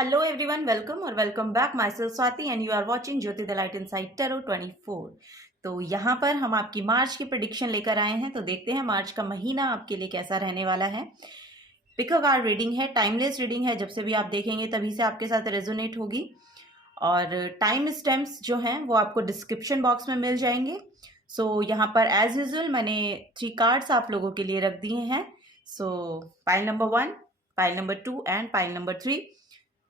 Hello everyone, welcome or welcome back. Myself Swati and you are watching Jyoti the Light Inside Tarot 24। तो यहाँ पर हम आपकी मार्च की प्रेडिक्शन लेकर आए हैं। तो देखते हैं मार्च का महीना आपके लिए कैसा रहने वाला है। पिक अ कार्ड रीडिंग है, टाइमलेस रीडिंग है। जब से भी आप देखेंगे तभी से आपके साथ रेजोनेट होगी। और टाइम स्टैम्प्स जो हैं वो आपको डिस्क्रिप्शन बॉक्स में मिल जाएंगे। सो यहाँ पर एज यूजुअल मैंने 3 कार्ड्स आप लोगों के लिए रख दिए हैं। So pile number 1, pile number 2 and pile number 3।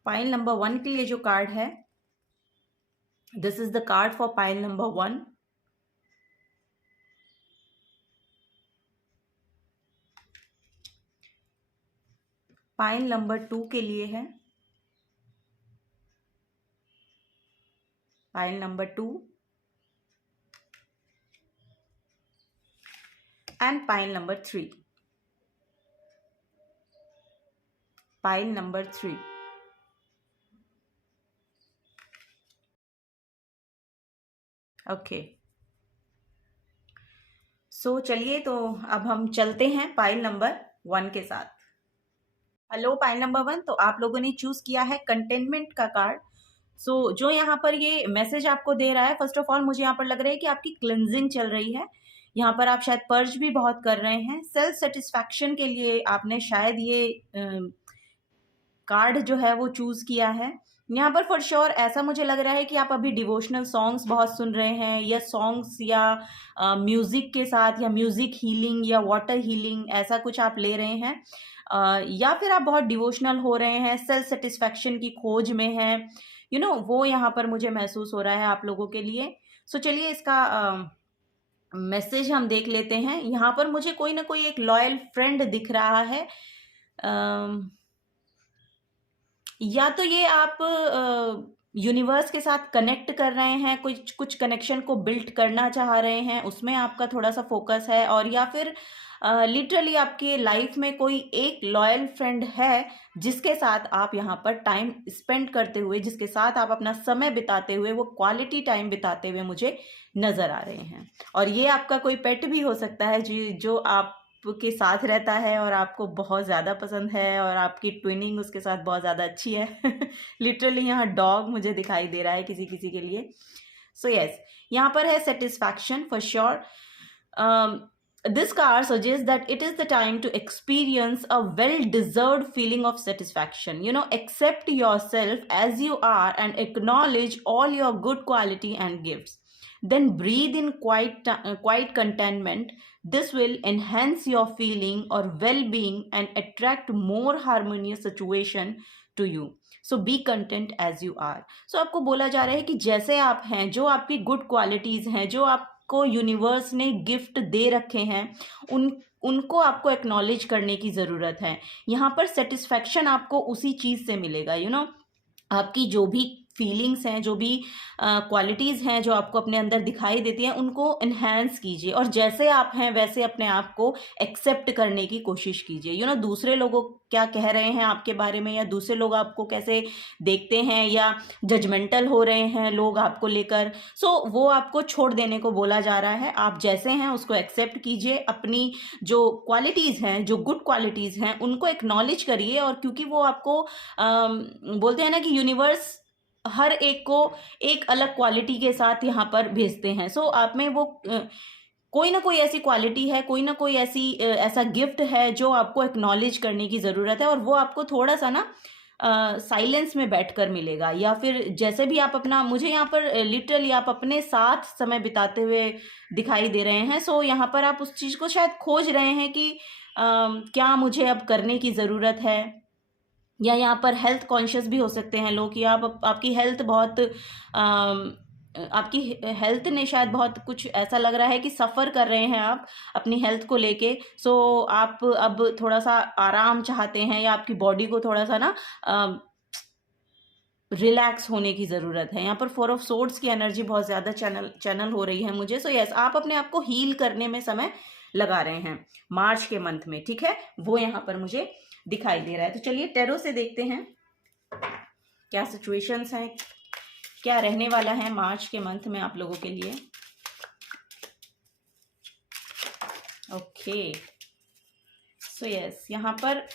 Pile number 1 के लिए जो कार्ड है, this is the card for pile number 1। Pile number 2 के लिए है pile number 2 and pile number 3। Pile number 3। Okay, so चलिए तो अब हम चलते हैं पाइल नंबर 1 के साथ। हेलो पाइल नंबर 1, तो आप लोगों ने चूज किया है कंटेनमेंट का कार्ड। सो जो यहाँ पर ये मैसेज आपको दे रहा है, फर्स्ट ऑफ ऑल मुझे यहाँ पर लग रहा है कि आपकी क्लिनजिंग चल रही है। यहाँ पर आप शायद पर्ज भी बहुत कर रहे हैं। सेल्फ सेटिस्फैक्शन के लिए आपने शायद ये कार्ड जो है वो चूज किया है। यहाँ पर फॉर श्योर ऐसा मुझे लग रहा है कि आप अभी डिवोशनल सॉन्ग्स बहुत सुन रहे हैं, या सॉन्ग्स या म्यूजिक के साथ, या म्यूजिक हीलिंग या वाटर हीलिंग, ऐसा कुछ आप ले रहे हैं। या फिर आप बहुत डिवोशनल हो रहे हैं, सेल्फ सेटिस्फैक्शन की खोज में हैं, वो यहाँ पर मुझे महसूस हो रहा है आप लोगों के लिए। सो चलिए इसका मैसेज हम देख लेते हैं। यहाँ पर मुझे कोई ना कोई एक लॉयल फ्रेंड दिख रहा है। या तो ये आप यूनिवर्स के साथ कनेक्ट कर रहे हैं, कुछ कुछ कनेक्शन को बिल्ड करना चाह रहे हैं, उसमें आपका थोड़ा सा फोकस है। और या फिर लिटरली आपकी लाइफ में कोई एक लॉयल फ्रेंड है जिसके साथ आप यहाँ पर टाइम स्पेंड करते हुए, जिसके साथ आप अपना समय बिताते हुए, वो क्वालिटी टाइम बिताते हुए मुझे नजर आ रहे हैं। और ये आपका कोई पेट भी हो सकता है जो आप के साथ रहता है और आपको बहुत ज़्यादा पसंद है, और आपकी ट्विनिंग उसके साथ बहुत ज़्यादा अच्छी है। लिटरली यहाँ डॉग मुझे दिखाई दे रहा है किसी किसी के लिए। सो यस, यहाँ पर है satisfaction for sure. This card suggests that it is the time to experience a well-deserved feeling of satisfaction. Accept yourself as you are and acknowledge all your good quality and gifts. Then breathe in quiet contentment. This will enhance your feeling or well-being and attract more harmonious situation to you. So be content as you are. So आपको बोला जा रहा है कि जैसे आप हैं, जो आपकी गुड क्वालिटीज हैं, जो आपको यूनिवर्स ने गिफ्ट दे रखे हैं, उनको आपको एक्नॉलेज करने की ज़रूरत है। यहाँ पर सेटिस्फैक्शन आपको उसी चीज़ से मिलेगा। आपकी जो भी फीलिंग्स हैं, जो भी क्वालिटीज़ हैं जो आपको अपने अंदर दिखाई देती हैं, उनको इन्हेंस कीजिए। और जैसे आप हैं वैसे अपने आप को एक्सेप्ट करने की कोशिश कीजिए। दूसरे लोगों क्या कह रहे हैं आपके बारे में, या दूसरे लोग आपको कैसे देखते हैं, या जजमेंटल हो रहे हैं लोग आपको लेकर, वो आपको छोड़ देने को बोला जा रहा है। आप जैसे हैं उसको एक्सेप्ट कीजिए। अपनी जो क्वालिटीज़ हैं, जो गुड क्वालिटीज़ हैं, उनको एक्नॉलेज करिए। और क्योंकि वो आपको बोलते हैं ना कि यूनिवर्स हर एक को एक अलग क्वालिटी के साथ यहाँ पर भेजते हैं। आप में वो कोई ना कोई ऐसी क्वालिटी है, कोई ना कोई ऐसा गिफ्ट है जो आपको एक्नॉलेज करने की ज़रूरत है। और वो आपको थोड़ा सा ना साइलेंस में बैठकर मिलेगा, या फिर जैसे भी आप अपना, मुझे यहाँ पर लिटरली आप अपने साथ समय बिताते हुए दिखाई दे रहे हैं। यहाँ पर आप उस चीज़ को शायद खोज रहे हैं कि क्या मुझे अब करने की ज़रूरत है। या यहाँ पर हेल्थ कॉन्शियस भी हो सकते हैं लोग, कि आपकी हेल्थ बहुत आपकी हेल्थ ने शायद बहुत कुछ ऐसा लग रहा है कि सफ़र कर रहे हैं आप अपनी हेल्थ को लेके। आप अब थोड़ा सा आराम चाहते हैं, या आपकी बॉडी को थोड़ा सा ना रिलैक्स होने की ज़रूरत है। यहाँ पर 4 ऑफ सोर्ड्स की एनर्जी बहुत ज़्यादा चैनल हो रही है मुझे। यस, आप अपने आप को हील करने में समय लगा रहे हैं मार्च के मंथ में, ठीक है, वो यहाँ पर मुझे दिखाई दे रहा है। तो चलिए टैरो से देखते हैं क्या सिचुएशंस हैं, क्या रहने वाला है मार्च के मंथ में आप लोगों के लिए। ओके, यस, यहाँ पर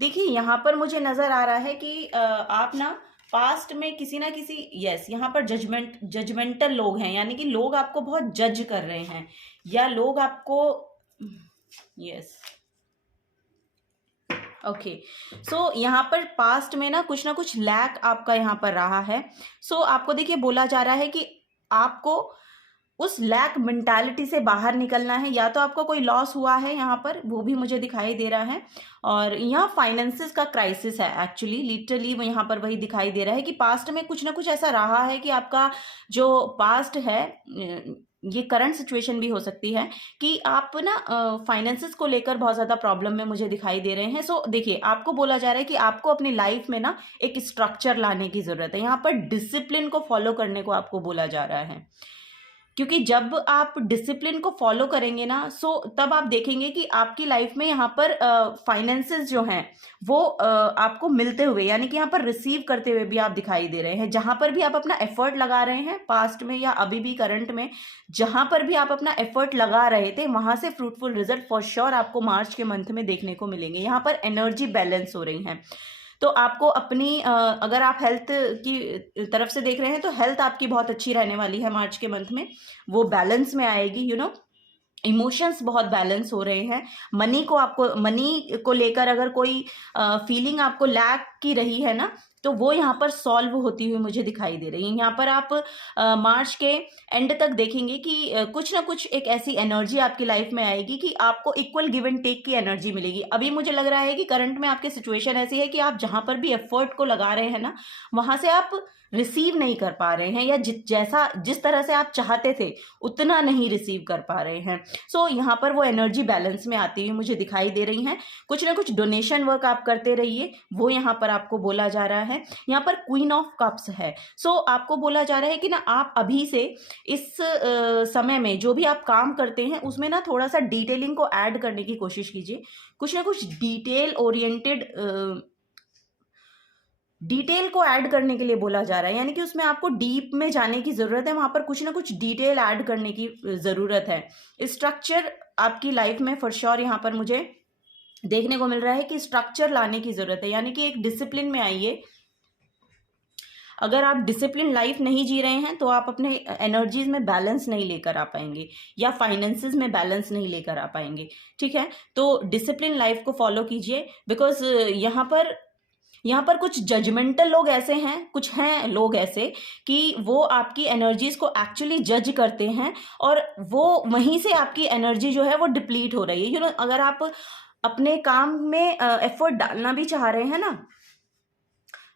देखिए यहाँ पर मुझे नज़र आ रहा है कि आप ना पास्ट में किसी ना किसी, यस, यहाँ पर जजमेंटल लोग हैं, यानी कि लोग आपको बहुत जज कर रहे हैं, या लोग आपको, यस, ओके। सो यहाँ पर पास्ट में ना कुछ लैक आपका यहाँ पर रहा है। सो आपको देखिए बोला जा रहा है कि आपको उस लैक मेंटालिटी से बाहर निकलना है, या तो आपका कोई लॉस हुआ है यहाँ पर, वो भी मुझे दिखाई दे रहा है, और यहाँ फाइनेंसेस का क्राइसिस है एक्चुअली, लिटरली वो यहाँ पर वही दिखाई दे रहा है कि पास्ट में कुछ ना कुछ ऐसा रहा है कि आपका जो पास्ट है, ये करंट सिचुएशन भी हो सकती है कि आप ना फाइनेंसेस को लेकर बहुत ज़्यादा प्रॉब्लम में मुझे दिखाई दे रहे हैं। सो देखिए आपको बोला जा रहा है कि आपको अपनी लाइफ में ना एक स्ट्रक्चर लाने की ज़रूरत है, यहाँ पर डिसिप्लिन को फॉलो करने को आपको बोला जा रहा है, क्योंकि जब आप डिसिप्लिन को फॉलो करेंगे ना, सो तब आप देखेंगे कि आपकी लाइफ में यहाँ पर फाइनेंसेस जो हैं वो आपको मिलते हुए, यानी कि यहाँ पर रिसीव करते हुए भी आप दिखाई दे रहे हैं। जहां पर भी आप अपना एफर्ट लगा रहे हैं पास्ट में या अभी भी करंट में, जहां पर भी आप अपना एफर्ट लगा रहे थे, वहां से फ्रूटफुल रिजल्ट फॉर श्योर आपको मार्च के मंथ में देखने को मिलेंगे। यहाँ पर एनर्जी बैलेंस हो रही है, तो आपको अपनी अगर आप हेल्थ की तरफ से देख रहे हैं तो हेल्थ आपकी बहुत अच्छी रहने वाली है मार्च के मंथ में, वो बैलेंस में आएगी। इमोशंस बहुत बैलेंस हो रहे हैं। मनी को लेकर अगर कोई फीलिंग आपको लैक की रही है ना, तो वो यहाँ पर सॉल्व होती हुई मुझे दिखाई दे रही है। यहाँ पर आप मार्च के एंड तक देखेंगे कि कुछ ना कुछ एक ऐसी एनर्जी आपकी लाइफ में आएगी कि आपको इक्वल गिव एंड टेक की एनर्जी मिलेगी। अभी मुझे लग रहा है कि करंट में आपकी सिचुएशन ऐसी है कि आप जहां पर भी एफर्ट को लगा रहे हैं ना, वहां से आप रिसीव नहीं कर पा रहे हैं, या जिस तरह से आप चाहते थे उतना नहीं रिसीव कर पा रहे हैं। सो यहाँ पर वो एनर्जी बैलेंस में आती हुई मुझे दिखाई दे रही है। कुछ ना कुछ डोनेशन वर्क आप करते रहिए, वो यहाँ पर आपको बोला जा रहा है। यहाँ पर क्वीन ऑफ कप्स है। सो आपको बोला जा रहा है कि ना आप अभी से इस समय में जो भी आप काम करते हैं उसमें ना थोड़ा सा डिटेलिंग को ऐड करने की कोशिश कीजिए। कुछ ना कुछ डिटेल को ऐड करने के लिए बोला जा रहा है, यानी कि उसमें आपको डीप में जाने की ज़रूरत है, वहाँ पर कुछ ना कुछ डिटेल ऐड करने की ज़रूरत है। स्ट्रक्चर आपकी लाइफ में फॉर श्योर यहाँ पर मुझे देखने को मिल रहा है कि स्ट्रक्चर लाने की ज़रूरत है, यानी कि एक डिसिप्लिन में आइए। अगर आप डिसिप्लिन लाइफ नहीं जी रहे हैं तो आप अपने एनर्जीज में बैलेंस नहीं लेकर आ पाएंगे, या फाइनेंसेस में बैलेंस नहीं लेकर आ पाएंगे। ठीक है, तो डिसिप्लिन लाइफ को फॉलो कीजिए, बिकॉज यहाँ पर कुछ जजमेंटल लोग ऐसे हैं, कुछ हैं लोग ऐसे कि वो आपकी एनर्जीज को एक्चुअली जज करते हैं, और वो वहीं से आपकी एनर्जी जो है वो डिप्लीट हो रही है। अगर आप अपने काम में एफर्ट डालना भी चाह रहे हैं ना,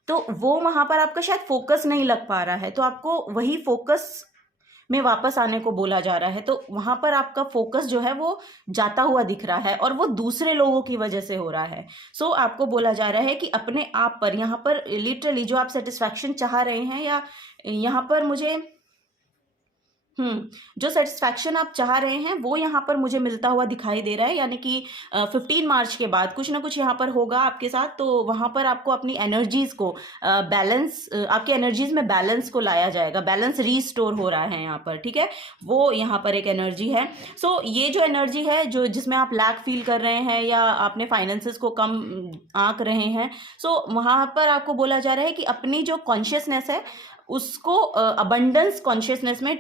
तो वो वहां पर आपका शायद फोकस नहीं लग पा रहा है, तो आपको वही फोकस में वापस आने को बोला जा रहा है। तो वहां पर आपका फोकस जो है वो जाता हुआ दिख रहा है, और वो दूसरे लोगों की वजह से हो रहा है। सो आपको बोला जा रहा है कि अपने आप पर, यहाँ पर लिटरली जो आप सेटिस्फैक्शन चाह रहे हैं, या यहाँ पर मुझे जो सेटिस्फैक्शन आप चाह रहे हैं वो यहाँ पर मुझे मिलता हुआ दिखाई दे रहा है, यानी कि 15 मार्च के बाद कुछ ना कुछ यहाँ पर होगा आपके साथ। तो वहाँ पर आपको अपनी एनर्जीज को बैलेंस, आपकी एनर्जीज में बैलेंस को लाया जाएगा, बैलेंस रीस्टोर हो रहा है यहाँ पर। ठीक है, वो यहाँ पर एक एनर्जी है। सो ये जो एनर्जी है जो जिसमें आप लैक फील कर रहे हैं, या आपने फाइनेंसेस को कम आंक रहे हैं, सो वहाँ पर आपको बोला जा रहा है कि अपनी जो कॉन्शियसनेस है उसको अबंडेंस कॉन्शियसनेस में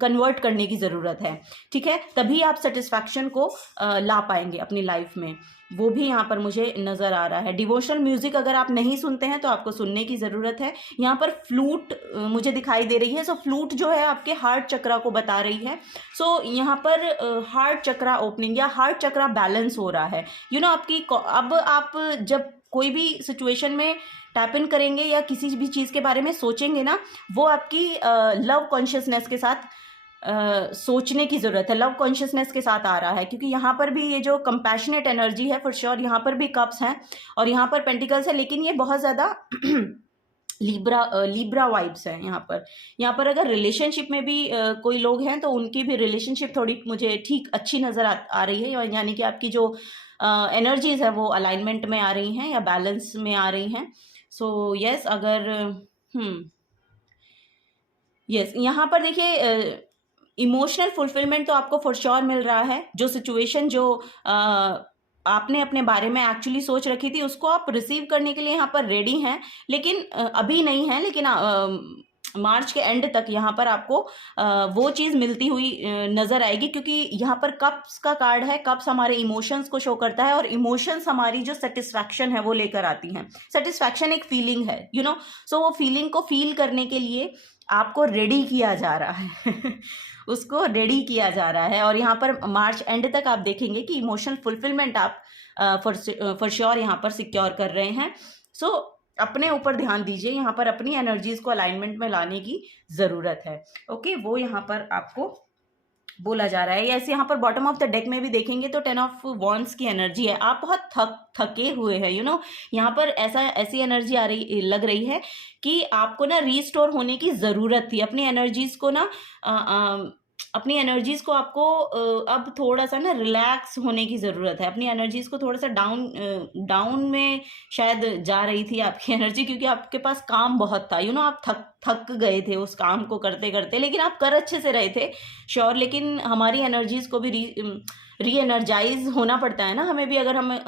कन्वर्ट करने की ज़रूरत है। ठीक है, तभी आप सेटिस्फैक्शन को ला पाएंगे अपनी लाइफ में, वो भी यहाँ पर मुझे नज़र आ रहा है। डिवोशनल म्यूजिक अगर आप नहीं सुनते हैं तो आपको सुनने की ज़रूरत है। यहाँ पर फ्लूट मुझे दिखाई दे रही है। सो फ्लूट जो है आपके हार्ट चक्रा को बता रही है। सो यहाँ पर हार्ट चक्रा ओपनिंग या हार्ट चक्रा बैलेंस हो रहा है। आपकी अब आप जब कोई भी सिचुएशन में टैप इन करेंगे या किसी भी चीज़ के बारे में सोचेंगे ना, वो आपकी लव कॉन्शियसनेस के साथ सोचने की ज़रूरत है, लव कॉन्शियसनेस के साथ आ रहा है, क्योंकि यहाँ पर भी ये जो कंपैशनेट एनर्जी है फॉर श्योर, यहाँ पर भी कप्स हैं और यहाँ पर पेंटिकल्स है, लेकिन ये बहुत ज़्यादा लिब्रा वाइब्स हैं यहाँ पर अगर रिलेशनशिप में भी कोई लोग हैं तो उनकी भी रिलेशनशिप थोड़ी मुझे ठीक अच्छी नज़र आ रही है, यानी कि आपकी जो एनर्जीज है वो अलाइनमेंट में आ रही हैं या बैलेंस में आ रही हैं। सो यस, अगर यस यहाँ पर देखिए इमोशनल फुलफिलमेंट तो आपको फॉर श्योर मिल रहा है। जो सिचुएशन जो आपने अपने बारे में एक्चुअली सोच रखी थी उसको आप रिसीव करने के लिए यहाँ पर रेडी हैं, लेकिन अभी नहीं है, लेकिन मार्च के एंड तक यहाँ पर आपको वो चीज़ मिलती हुई नज़र आएगी, क्योंकि यहाँ पर कप्स का कार्ड है। कप्स हमारे इमोशंस को शो करता है, और इमोशंस हमारी जो सेटिस्फैक्शन है वो लेकर आती हैं। सेटिस्फैक्शन एक फीलिंग है, यू नो, सो वो फीलिंग को फील करने के लिए आपको रेडी किया जा रहा है उसको रेडी किया जा रहा है। और यहाँ पर मार्च एंड तक आप देखेंगे कि इमोशनल फुलफिलमेंट आप फॉर श्योर यहाँ पर सिक्योर कर रहे हैं। सो अपने ऊपर ध्यान दीजिए, यहाँ पर अपनी एनर्जीज को अलाइनमेंट में लाने की ज़रूरत है। ओके, वो यहाँ पर आपको बोला जा रहा है। ऐसे यहाँ पर बॉटम ऑफ द डेक में भी देखेंगे तो 10 ऑफ वॉन्ड्स की एनर्जी है। आप बहुत थके हुए हैं, यू नो, यहाँ पर ऐसी एनर्जी आ रही लग रही है कि आपको ना रीस्टोर होने की ज़रूरत थी। अपनी एनर्जीज को ना आपको अब थोड़ा सा ना रिलैक्स होने की ज़रूरत है। अपनी एनर्जीज को थोड़ा सा डाउन में शायद जा रही थी आपकी एनर्जी, क्योंकि आपके पास काम बहुत था, यू नो, आप थक गए थे उस काम को करते करते, लेकिन आप कर अच्छे से रहे थे श्योर। लेकिन हमारी एनर्जीज को भी री एनर्जाइज होना पड़ता है ना हमें भी। अगर हम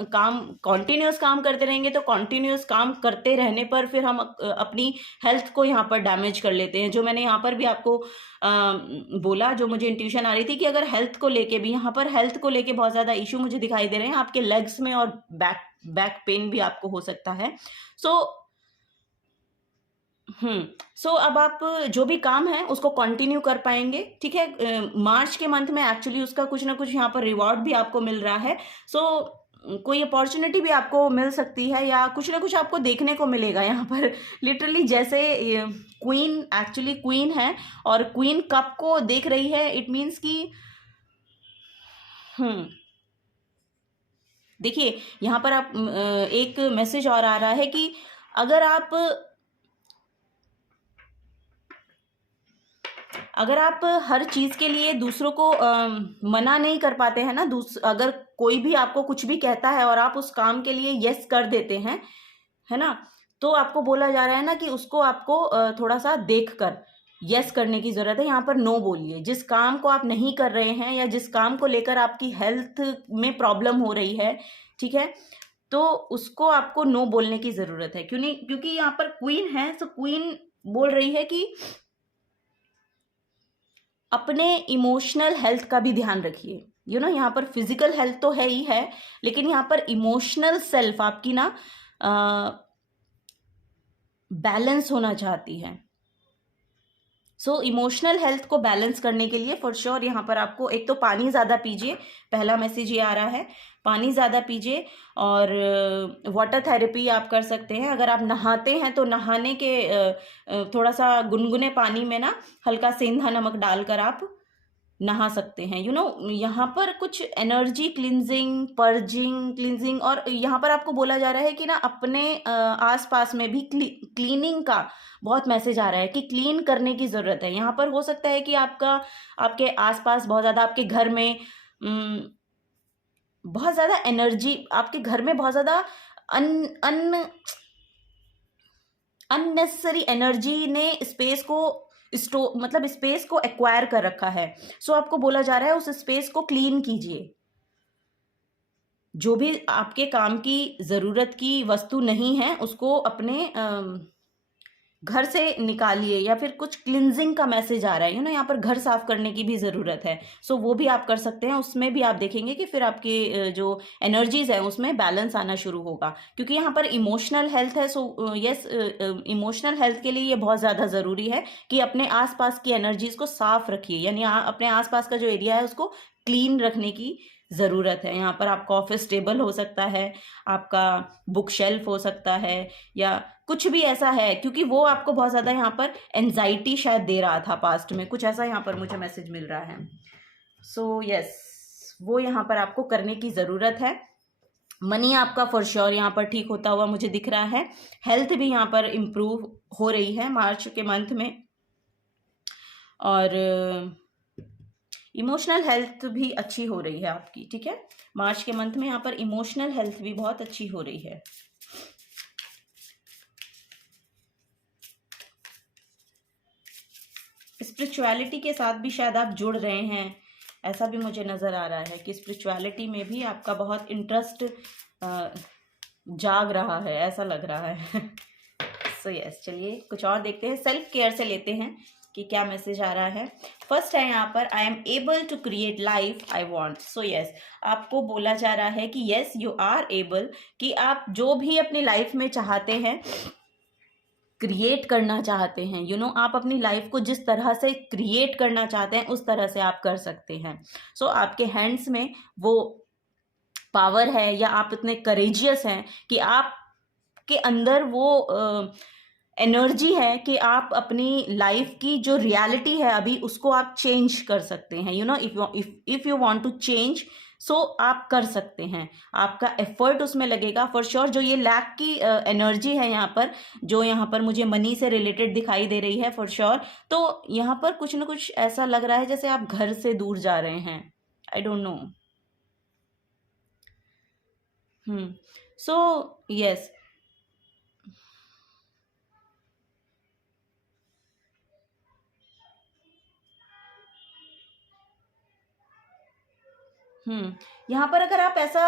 कॉन्टिन्यूस काम करते रहेंगे तो कॉन्टिन्यूस काम करते रहने पर फिर हम अपनी हेल्थ को यहाँ पर डैमेज कर लेते हैं। जो मैंने यहाँ पर भी आपको बोला, जो मुझे इंट्यूशन आ रही थी कि अगर हेल्थ को लेके भी, यहाँ पर हेल्थ को लेके बहुत ज़्यादा इशू मुझे दिखाई दे रहे हैं आपके लेग्स में, और बैक पेन भी आपको हो सकता है। सो अब आप जो भी काम है उसको कंटिन्यू कर पाएंगे, ठीक है। मार्च के मंथ में एक्चुअली उसका कुछ ना कुछ यहाँ पर रिवॉर्ड भी आपको मिल रहा है। कोई अपॉर्चुनिटी भी आपको मिल सकती है, या कुछ ना कुछ आपको देखने को मिलेगा यहाँ पर। लिटरली जैसे क्वीन एक्चुअली क्वीन है और क्वीन कप को देख रही है, इट मीन्स कि देखिए यहाँ पर आप एक मैसेज और आ रहा है कि अगर आप हर चीज़ के लिए दूसरों को मना नहीं कर पाते हैं ना, अगर कोई भी आपको कुछ भी कहता है और आप उस काम के लिए यस कर देते हैं, है ना, तो आपको बोला जा रहा है ना कि उसको आपको थोड़ा सा देख कर यस करने की ज़रूरत है। यहाँ पर नो बोलिए। जिस काम को आप नहीं कर रहे हैं या जिस काम को लेकर आपकी हेल्थ में प्रॉब्लम हो रही है, ठीक है, तो उसको आपको नो बोलने की ज़रूरत है। क्यों नहीं? क्योंकि यहाँ पर क्वीन है, तो क्वीन बोल रही है कि अपने इमोशनल हेल्थ का भी ध्यान रखिए। यू नो, यहाँ पर फिजिकल हेल्थ तो है ही है, लेकिन यहाँ पर इमोशनल सेल्फ आपकी ना बैलेंस होना चाहती है। सो इमोशनल हेल्थ को बैलेंस करने के लिए फॉर श्योर यहाँ पर आपको एक तो पानी ज़्यादा पीजिए। पहला मैसेज ये आ रहा है, पानी ज़्यादा पीजिए। और वाटर थेरेपी आप कर सकते हैं। अगर आप नहाते हैं तो नहाने के थोड़ा सा गुनगुने पानी में ना हल्का सेंधा नमक डालकर आप नहा सकते हैं। यू नो, यहाँ पर कुछ एनर्जी क्लिनजिंग, पर्जिंग, क्लिनजिंग, और यहाँ पर आपको बोला जा रहा है कि ना अपने आसपास में भी क्लीनिंग का बहुत मैसेज आ रहा है कि क्लीन करने की ज़रूरत है। यहाँ पर हो सकता है कि आपके आसपास बहुत ज़्यादा, आपके घर में बहुत ज़्यादा एनर्जी, आपके घर में बहुत ज़्यादा अननेसेसरी एनर्जी ने स्पेस को एक्वायर कर रखा है। सो आपको बोला जा रहा है उस स्पेस को क्लीन कीजिए। जो भी आपके काम की ज़रूरत की वस्तु नहीं है उसको अपने घर से निकालिए, या फिर कुछ क्लिनजिंग का मैसेज आ रहा है। यू नो, यहाँ पर घर साफ करने की भी ज़रूरत है। सो वो भी आप कर सकते हैं। उसमें भी आप देखेंगे कि फिर आपके जो एनर्जीज है उसमें बैलेंस आना शुरू होगा, क्योंकि यहाँ पर इमोशनल हेल्थ है। सो यस, इमोशनल हेल्थ के लिए ये बहुत ज़्यादा ज़रूरी है कि अपने आसपास की एनर्जीज को साफ रखिए, यानी अपने आसपास का जो एरिया है उसको क्लीन रखने की ज़रूरत है। यहाँ पर आपका ऑफिस टेबल हो सकता है, आपका बुक शेल्फ हो सकता है, या कुछ भी ऐसा है, क्योंकि वो आपको बहुत ज़्यादा यहाँ पर एंजाइटी शायद दे रहा था पास्ट में, कुछ ऐसा यहाँ पर मुझे मैसेज मिल रहा है। सो यस, वो यहाँ पर आपको करने की ज़रूरत है। मनी आपका फॉर श्योर यहाँ पर ठीक होता हुआ मुझे दिख रहा है। हेल्थ भी यहाँ पर इम्प्रूव हो रही है मार्च के मंथ में, और इमोशनल हेल्थ भी अच्छी हो रही है आपकी, ठीक है। मार्च के मंथ में यहाँ पर इमोशनल हेल्थ भी बहुत अच्छी हो रही है। स्पिरिचुअलिटी के साथ भी शायद आप जुड़ रहे हैं, ऐसा भी मुझे नज़र आ रहा है कि स्पिरिचुअलिटी में भी आपका बहुत इंटरेस्ट जाग रहा है, ऐसा लग रहा है। सो यस, चलिए कुछ और देखते हैं, सेल्फ केयर से लेते हैं कि क्या मैसेज आ रहा है। फर्स्ट है यहाँ पर, I am able to create life I want. So yes, आपको बोला जा रहा है कि यस यू आर एबल, कि आप जो भी अपनी लाइफ में चाहते हैं, क्रिएट करना चाहते हैं, यू नो आप अपनी लाइफ को जिस तरह से क्रिएट करना चाहते हैं उस तरह से आप कर सकते हैं। सो आपके हैंड्स में वो पावर है, या आप इतने करेजियस हैं कि आप के अंदर वो एनर्जी है कि आप अपनी लाइफ की जो रियलिटी है अभी उसको आप चेंज कर सकते हैं। You know if you want to change, so आप कर सकते हैं, आपका एफर्ट उसमें लगेगा फॉर श्योर। जो ये लैक की एनर्जी है यहाँ पर, जो यहाँ पर मुझे मनी से रिलेटेड दिखाई दे रही है फॉर श्योर, तो यहाँ पर कुछ ना कुछ ऐसा लग रहा है जैसे आप घर से दूर जा रहे हैं, आई डोंट नो। सो यस, यहाँ पर अगर आप ऐसा,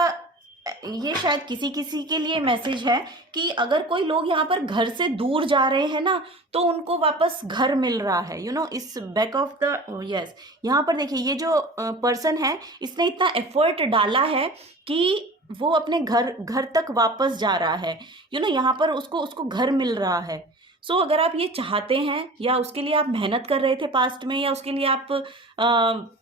ये शायद किसी किसी के लिए मैसेज है कि अगर कोई लोग यहाँ पर घर से दूर जा रहे हैं ना, तो उनको वापस घर मिल रहा है। यू नो इस बैक ऑफ द यस, यहाँ पर देखिए ये जो पर्सन है, इसने इतना एफर्ट डाला है कि वो अपने घर तक वापस जा रहा है। यू नो यहाँ पर उसको घर मिल रहा है। सो अगर आप ये चाहते हैं, या उसके लिए आप मेहनत कर रहे थे पास्ट में, या उसके लिए आप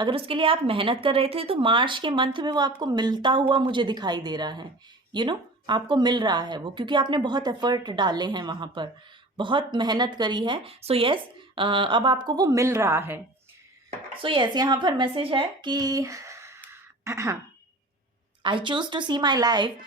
अगर उसके लिए आप मेहनत कर रहे थे, तो मार्च के मंथ में वो आपको मिलता हुआ मुझे दिखाई दे रहा है। यू नो आपको मिल रहा है वो, क्योंकि आपने बहुत एफर्ट डाले हैं वहाँ पर, बहुत मेहनत करी है। सो यस, अब आपको वो मिल रहा है। सो यस, यहाँ पर मैसेज है कि I choose to see my life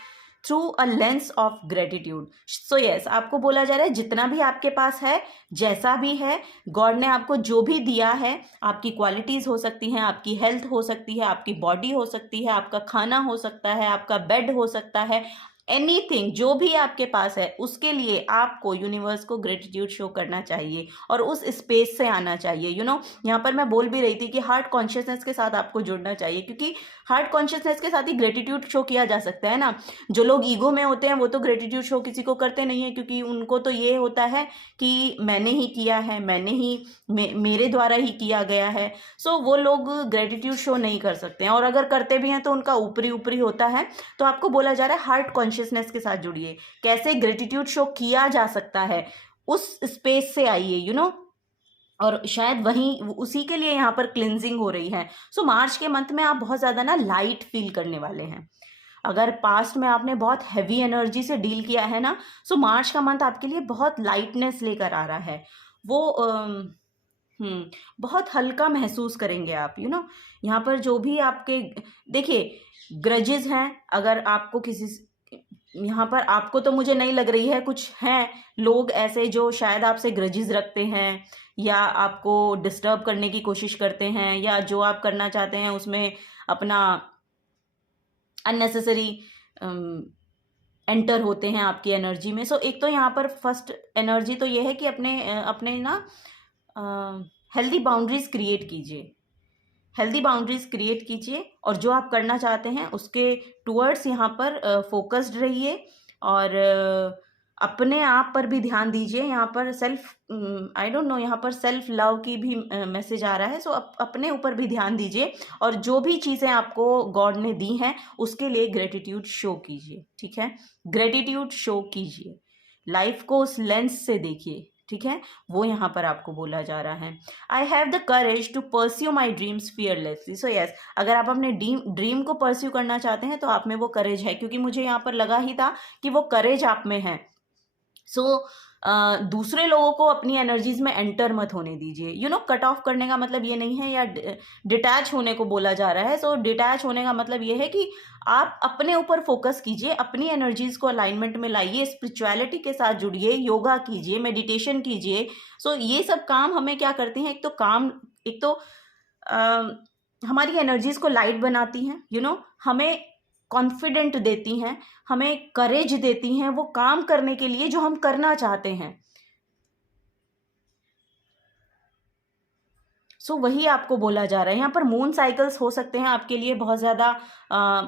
through a lens of gratitude. So yes, आपको बोला जा रहा है जितना भी आपके पास है, जैसा भी है, गॉड ने आपको जो भी दिया है, आपकी क्वालिटीज़ हो सकती हैं, आपकी हेल्थ हो सकती है, आपकी बॉडी हो सकती है, आपका खाना हो सकता है, आपका बेड हो सकता है, एनीथिंग जो भी आपके पास है, उसके लिए आपको यूनिवर्स को ग्रेटिट्यूड शो करना चाहिए और उस स्पेस से आना चाहिए। यू नो यहाँ पर मैं बोल भी रही थी कि हार्ट कॉन्शियसनेस के साथ आपको जुड़ना चाहिए, क्योंकि हार्ट कॉन्शियसनेस के साथ ही ग्रेटिट्यूड शो किया जा सकता है ना। जो लोग ईगो में होते हैं वो तो ग्रेटिट्यूड शो किसी को करते नहीं है, क्योंकि उनको तो ये होता है कि मैंने ही किया है, मैंने ही मेरे द्वारा ही किया गया है। सो वो लोग ग्रेटिट्यूड शो नहीं कर सकते हैं, और अगर करते भी हैं तो उनका ऊपरी ऊपरी होता है। तो आपको बोला जा रहा है हार्ट कॉन्शियसनेस के साथ जुड़िए, कैसे ग्रेटिट्यूड शो किया जा सकता है उस स्पेस से आइए। यू नो और शायद वहीं उसी के लिए यहाँ पर क्लिनजिंग हो रही है। सो मार्च के मंथ में आप बहुत ज़्यादा ना लाइट फील करने वाले हैं। अगर पास्ट में आपने बहुत हैवी एनर्जी से डील किया है ना, सो मार्च का मंथ आपके लिए बहुत लाइटनेस लेकर आ रहा है। वो बहुत हल्का महसूस करेंगे आप। यू नो यहाँ पर जो भी आपके, देखिए ग्रजेस हैं, अगर आपको किसी यहाँ पर, आपको तो मुझे नहीं लग रही है, कुछ हैं लोग ऐसे जो शायद आपसे ग्रजेस रखते हैं, या आपको डिस्टर्ब करने की कोशिश करते हैं, या जो आप करना चाहते हैं उसमें अपना अननेसेसरी एंटर होते हैं आपकी एनर्जी में। सो एक तो यहाँ पर फर्स्ट एनर्जी तो ये है कि अपने ना हेल्दी बाउंड्रीज क्रिएट कीजिए, हेल्दी बाउंड्रीज क्रिएट कीजिए, और जो आप करना चाहते हैं उसके टूवर्ड्स यहाँ पर फोकस्ड रहिए, और अपने आप पर भी ध्यान दीजिए। यहाँ पर सेल्फ, आई डोंट नो, यहाँ पर सेल्फ लव की भी मैसेज आ रहा है। सो अपने ऊपर भी ध्यान दीजिए, और जो भी चीज़ें आपको गॉड ने दी हैं उसके लिए ग्रेटिट्यूड शो कीजिए। ठीक है, ग्रेटिट्यूड शो कीजिए, लाइफ को उस लेंस से देखिए। ठीक है, वो यहाँ पर आपको बोला जा रहा है। I have the courage to pursue my dreams fearlessly. So yes, अगर आप अपने ड्रीम को परस्यू करना चाहते हैं तो आप में वो करेज है, क्योंकि मुझे यहाँ पर लगा ही था कि वो करेज आप में है। सो दूसरे लोगों को अपनी एनर्जीज में एंटर मत होने दीजिए। यू नो कट ऑफ करने का मतलब ये नहीं है, या डिटैच होने को बोला जा रहा है। सो डिटैच होने का मतलब ये है कि आप अपने ऊपर फोकस कीजिए, अपनी एनर्जीज को अलाइनमेंट में लाइए, स्पिरिचुअलिटी के साथ जुड़िए, योगा कीजिए, मेडिटेशन कीजिए। सो ये सब काम हमें क्या करते हैं, एक तो हमारी एनर्जीज को लाइट बनाती हैं। यू नो हमें कॉन्फिडेंट देती हैं, हमें करेज देती हैं वो काम करने के लिए जो हम करना चाहते हैं। सो वही आपको बोला जा रहा है। यहाँ पर मून साइकिल्स हो सकते हैं आपके लिए बहुत ज़्यादा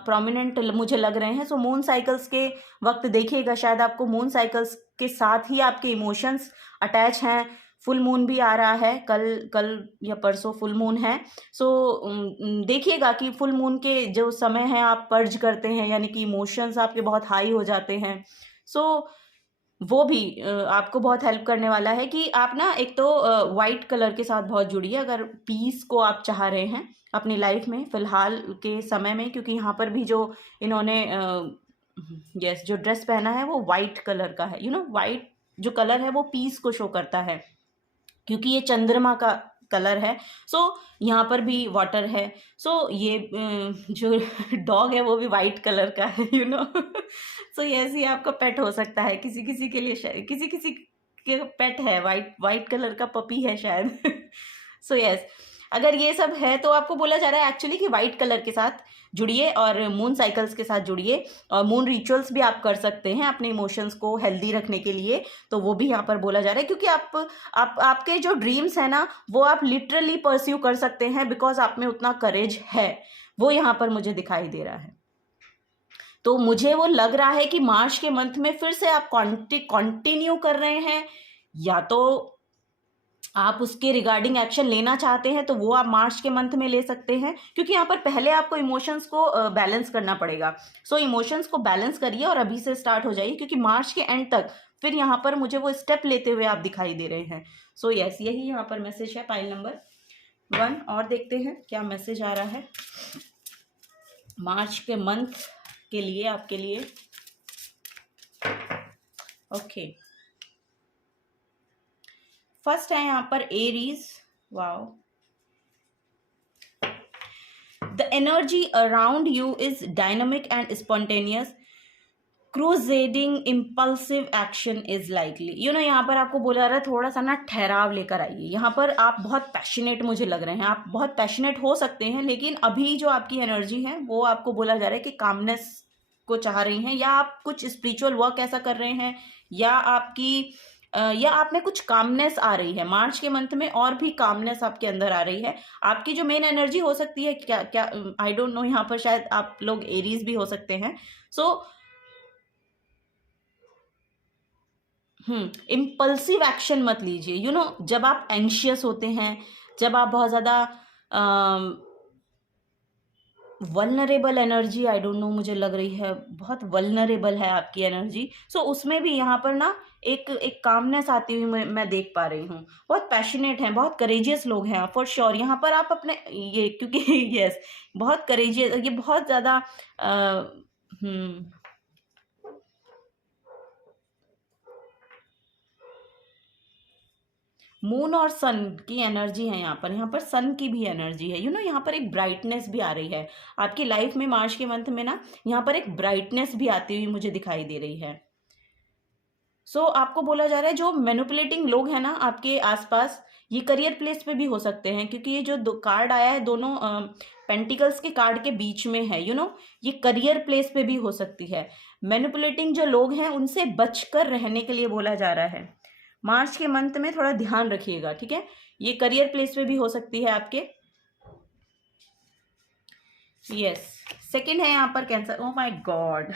प्रोमिनेंट मुझे लग रहे हैं। सो मून साइकिल्स के वक्त देखिएगा, शायद आपको मून साइकिल्स के साथ ही आपके इमोशंस अटैच हैं। फुल मून भी आ रहा है, कल या परसों फुल मून है। सो देखिएगा कि फुल मून के जो समय है आप पर्ज करते हैं, यानी कि इमोशंस आपके बहुत हाई हो जाते हैं। सो वो भी आपको बहुत हेल्प करने वाला है कि आप ना एक तो वाइट कलर के साथ बहुत जुड़िए अगर पीस को आप चाह रहे हैं अपनी लाइफ में फिलहाल के समय में, क्योंकि यहाँ पर भी जो इन्होंने यस जो ड्रेस पहना है वो वाइट कलर का है। वाइट जो कलर है वो पीस को शो करता है, क्योंकि ये चंद्रमा का कलर है। सो यहाँ पर भी वाटर है। सो ये जो डॉग है वो भी वाइट कलर का है। सो यस, ये आपका पेट हो सकता है किसी किसी के लिए, शायद किसी किसी के पेट है, वाइट कलर का पपी है शायद। सो यस, अगर ये सब है तो आपको बोला जा रहा है एक्चुअली कि वाइट कलर के साथ जुड़िए और मून साइकिल्स के साथ जुड़िए, और मून रिचुअल्स भी आप कर सकते हैं अपने इमोशंस को हेल्दी रखने के लिए। तो वो भी यहाँ पर बोला जा रहा है, क्योंकि आपके जो ड्रीम्स है ना वो आप लिटरली परस्यू कर सकते हैं, बिकॉज आप में उतना करेज है, वो यहाँ पर मुझे दिखाई दे रहा है। तो मुझे वो लग रहा है कि मार्च के मंथ में फिर से आप कंटिन्यू कर रहे हैं, या तो आप उसके रिगार्डिंग एक्शन लेना चाहते हैं तो वो आप मार्च के मंथ में ले सकते हैं, क्योंकि यहाँ पर पहले आपको इमोशंस को बैलेंस करना पड़ेगा। सो इमोशंस को बैलेंस करिए और अभी से स्टार्ट हो जाइए, क्योंकि मार्च के एंड तक फिर यहाँ पर मुझे वो स्टेप लेते हुए आप दिखाई दे रहे हैं। सो यस, यही यहाँ पर मैसेज है पाइल नंबर 1। और देखते हैं क्या मैसेज आ रहा है मार्च के मंथ के लिए आपके लिए। ओके, फर्स्ट है यहाँ पर Aries. Wow, the energy around you is dynamic and spontaneous, crusading impulsive action is likely. यहाँ पर आपको बोला जा रहा है थोड़ा सा ना ठहराव लेकर आइए। यहाँ पर आप बहुत पैशनेट मुझे लग रहे हैं, आप बहुत पैशनेट हो सकते हैं, लेकिन अभी जो आपकी एनर्जी है वो आपको बोला जा रहा है कि कामनेस को चाह रही हैं, या आप कुछ स्पिरिचुअल वर्क ऐसा कर रहे हैं, या आप में कुछ कामनेस आ रही है मार्च के मंथ में, और भी कामनेस आपके अंदर आ रही है। आपकी जो मेन एनर्जी हो सकती है क्या आई डोंट नो, यहाँ पर शायद आप लोग एरीज भी हो सकते हैं। सो इम्पल्सिव एक्शन मत लीजिए। जब आप एंशियस होते हैं, जब आप बहुत ज़्यादा vulnerable energy, I don't no, मुझे लग रही है बहुत वल्नरेबल है आपकी एनर्जी। सो उसमें भी यहाँ पर ना एक कामनेस आती हुई मैं देख पा रही हूँ। बहुत पैशनेट हैं, बहुत करेजियस लोग हैं फॉर श्योर। यहाँ पर आप अपने ये, क्योंकि यस बहुत करेजियस, ये बहुत ज़्यादा मून और सन की एनर्जी है यहाँ पर सन की भी एनर्जी है। यहाँ पर एक ब्राइटनेस भी आ रही है आपकी लाइफ में मार्च के मंथ में ना, यहाँ पर एक ब्राइटनेस भी आती हुई मुझे दिखाई दे रही है। सो आपको बोला जा रहा है जो मैनिपुलेटिंग लोग हैं ना आपके आसपास, ये करियर प्लेस पे भी हो सकते हैं, क्योंकि ये जो दो कार्ड आया है दोनों पेंटिकल्स के कार्ड के बीच में है। ये करियर प्लेस पे भी हो सकती है। मैनिपुलेटिंग जो लोग हैं उनसे बचकर रहने के लिए बोला जा रहा है। मार्च के मंथ में थोड़ा ध्यान रखिएगा, ठीक है। ये करियर प्लेस पे भी हो सकती है आपके। यस, सेकंड है यहाँ पर cancer. Oh my God,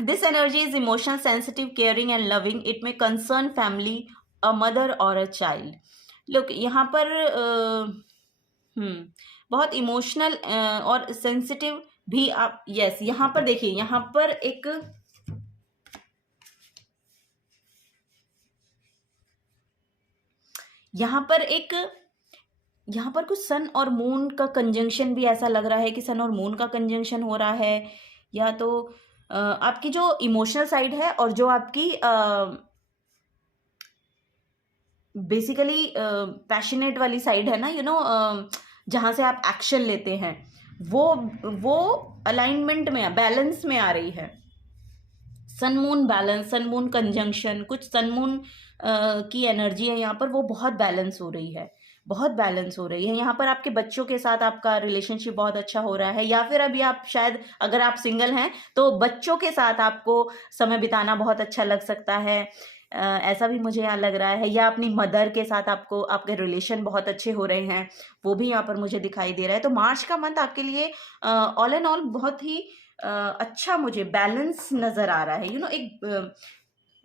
this energy is emotional, sensitive, caring and loving. It may concern family, a mother और अ चाइल्ड। लुक, यहाँ पर बहुत इमोशनल और सेंसिटिव भी आप, यस यहाँ पर देखिए, यहाँ पर यहाँ पर कुछ सन और मून का कंजंक्शन भी ऐसा लग रहा है कि सन और मून का कंजंक्शन हो रहा है, या तो आपकी जो इमोशनल साइड है और जो आपकी बेसिकली पैशनेट वाली साइड है ना, जहाँ से आप एक्शन लेते हैं, वो अलाइनमेंट में, बैलेंस में आ रही है। Sun moon balance, sun moon conjunction, कुछ सन मून की एनर्जी है यहाँ पर, वो बहुत बैलेंस हो रही है, बहुत बैलेंस हो रही है। यहाँ पर आपके बच्चों के साथ आपका रिलेशनशिप बहुत अच्छा हो रहा है, या फिर अभी आप शायद अगर आप सिंगल हैं तो बच्चों के साथ आपको समय बिताना बहुत अच्छा लग सकता है। ऐसा भी मुझे यहाँ लग रहा है, या अपनी मदर के साथ आपको आपके रिलेशन बहुत अच्छे हो रहे हैं, वो भी यहाँ पर मुझे दिखाई दे रहा है। तो मार्च का मंथ आपके लिए ऑल एंड ऑल बहुत ही अच्छा मुझे बैलेंस नज़र आ रहा है। एक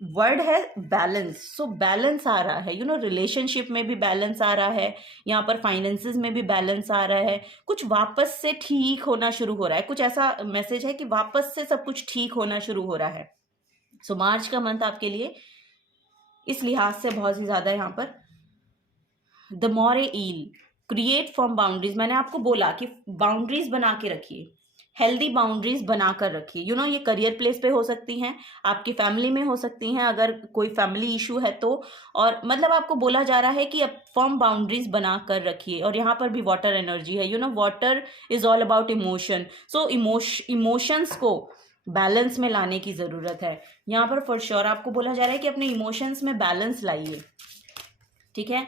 वर्ड है बैलेंस, सो बैलेंस आ रहा है, रिलेशनशिप में भी बैलेंस आ रहा है, यहाँ पर फाइनेंसेस में भी बैलेंस आ रहा है, कुछ वापस से ठीक होना शुरू हो रहा है, कुछ ऐसा मैसेज है कि वापस से सब कुछ ठीक होना शुरू हो रहा है। सो मार्च का मंथ आपके लिए इस लिहाज से बहुत ही ज़्यादा यहाँ पर the moray eel create form boundaries, मैंने आपको बोला कि बाउंड्रीज बना के रखिए, हेल्दी बाउंड्रीज बनाकर रखिए। ये करियर प्लेस पे हो सकती हैं, आपकी फैमिली में हो सकती हैं, अगर कोई फैमिली इशू है तो, और मतलब आपको बोला जा रहा है कि अब फॉर्म बाउंड्रीज बना कर रखिए। और यहाँ पर भी वाटर एनर्जी है, water is all about emotion, so emotions को बैलेंस में लाने की ज़रूरत है। यहाँ पर फॉर श्योर आपको बोला जा रहा है कि अपने इमोशंस में बैलेंस लाइए, ठीक है।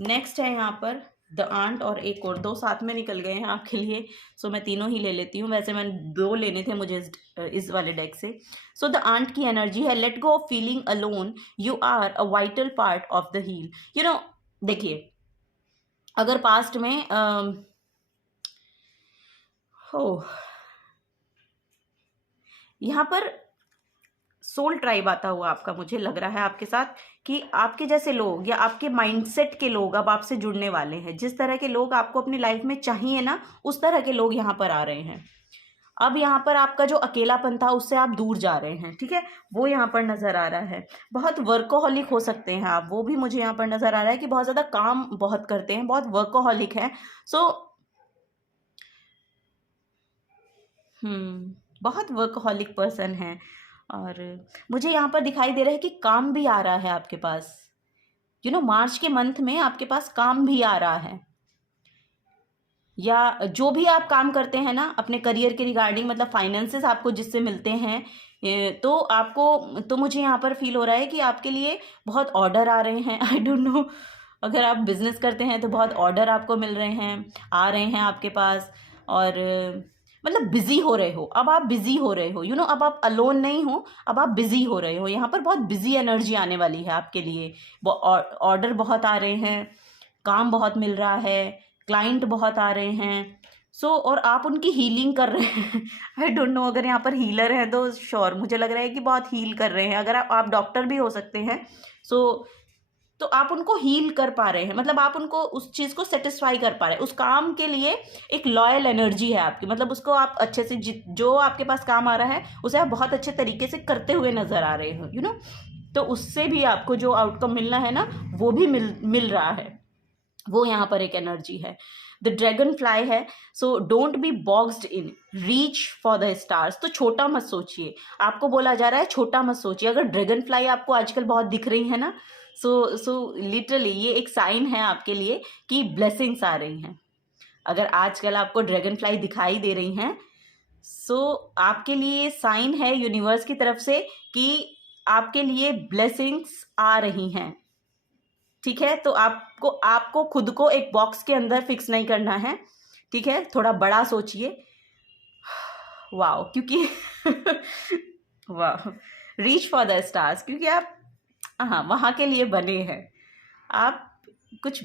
नेक्स्ट है यहाँ पर द आंट, और एक और दो साथ में निकल गए हैं आपके लिए, सो मैं तीनों ही ले लेती हूँ। वैसे मैंने दो लेने थे मुझे इस वाले डेक से। सो द आंट की एनर्जी है let go of feeling alone, you are a vital part of the whole. देखिए, अगर पास्ट में यहाँ पर सोल ट्राइब आता हुआ आपका मुझे लग रहा है आपके साथ, कि आपके जैसे लोग या आपके माइंडसेट के लोग अब आपसे जुड़ने वाले हैं। जिस तरह के लोग आपको अपनी लाइफ में चाहिए ना, उस तरह के लोग यहाँ पर आ रहे हैं। अब यहाँ पर आपका जो अकेलापन था उससे आप दूर जा रहे हैं, ठीक है, वो यहाँ पर नज़र आ रहा है। बहुत वर्कोहॉलिक हो सकते हैं आप, वो भी मुझे यहाँ पर नज़र आ रहा है कि बहुत ज़्यादा काम बहुत करते हैं, बहुत वर्कोहॉलिक हैं। सो बहुत वर्कहॉलिक पर्सन है, और मुझे यहाँ पर दिखाई दे रहा है कि काम भी आ रहा है आपके पास। मार्च के मंथ में आपके पास काम भी आ रहा है, या जो भी आप काम करते हैं ना अपने करियर के रिगार्डिंग, मतलब फाइनेंसेस आपको जिससे मिलते हैं, तो आपको, तो मुझे यहाँ पर फील हो रहा है कि आपके लिए बहुत ऑर्डर आ रहे हैं। आई डोंट नो, अगर आप बिजनेस करते हैं तो बहुत ऑर्डर आपको मिल रहे हैं, आ रहे हैं आपके पास, और मतलब बिजी हो रहे हो, अब आप बिजी हो रहे हो, अब आप अलोन नहीं हो, अब आप बिजी हो रहे हो। यहाँ पर बहुत बिजी एनर्जी आने वाली है आपके लिए, ऑर्डर बहुत आ रहे हैं, काम बहुत मिल रहा है, क्लाइंट बहुत आ रहे हैं। और आप उनकी हीलिंग कर रहे हैं। आई डोंट नो, अगर यहाँ पर हीलर हैं तो श्योर मुझे लग रहा है कि बहुत हील कर रहे हैं। अगर आप डॉक्टर भी हो सकते हैं, तो आप उनको हील कर पा रहे हैं, मतलब आप उनको उस चीज़ को सेटिस्फाई कर पा रहे हैं। उस काम के लिए एक लॉयल एनर्जी है आपकी, मतलब उसको आप अच्छे से जो आपके पास काम आ रहा है उसे आप बहुत अच्छे तरीके से करते हुए नजर आ रहे हो। तो उससे भी आपको जो आउटकम मिलना है ना, वो भी मिल रहा है, वो यहाँ पर एक एनर्जी है। द ड्रैगन फ्लाई है, so don't be boxed in, reach for the stars. तो छोटा मत सोचिए, आपको बोला जा रहा है छोटा मत सोचिए। अगर ड्रैगन फ्लाई आपको आजकल बहुत दिख रही है ना, सो लिटरली ये एक साइन है आपके लिए कि ब्लेसिंग्स आ रही हैं। अगर आजकल आपको ड्रैगन फ्लाई दिखाई दे रही हैं, आपके लिए साइन है यूनिवर्स की तरफ से कि आपके लिए ब्लेसिंग्स आ रही हैं, ठीक है। तो आपको खुद को एक बॉक्स के अंदर फिक्स नहीं करना है, ठीक है, थोड़ा बड़ा सोचिए। वाओ, क्योंकि वाह, रीच फॉर द स्टार्स, क्योंकि आप वहां के लिए बने हैं, आप कुछ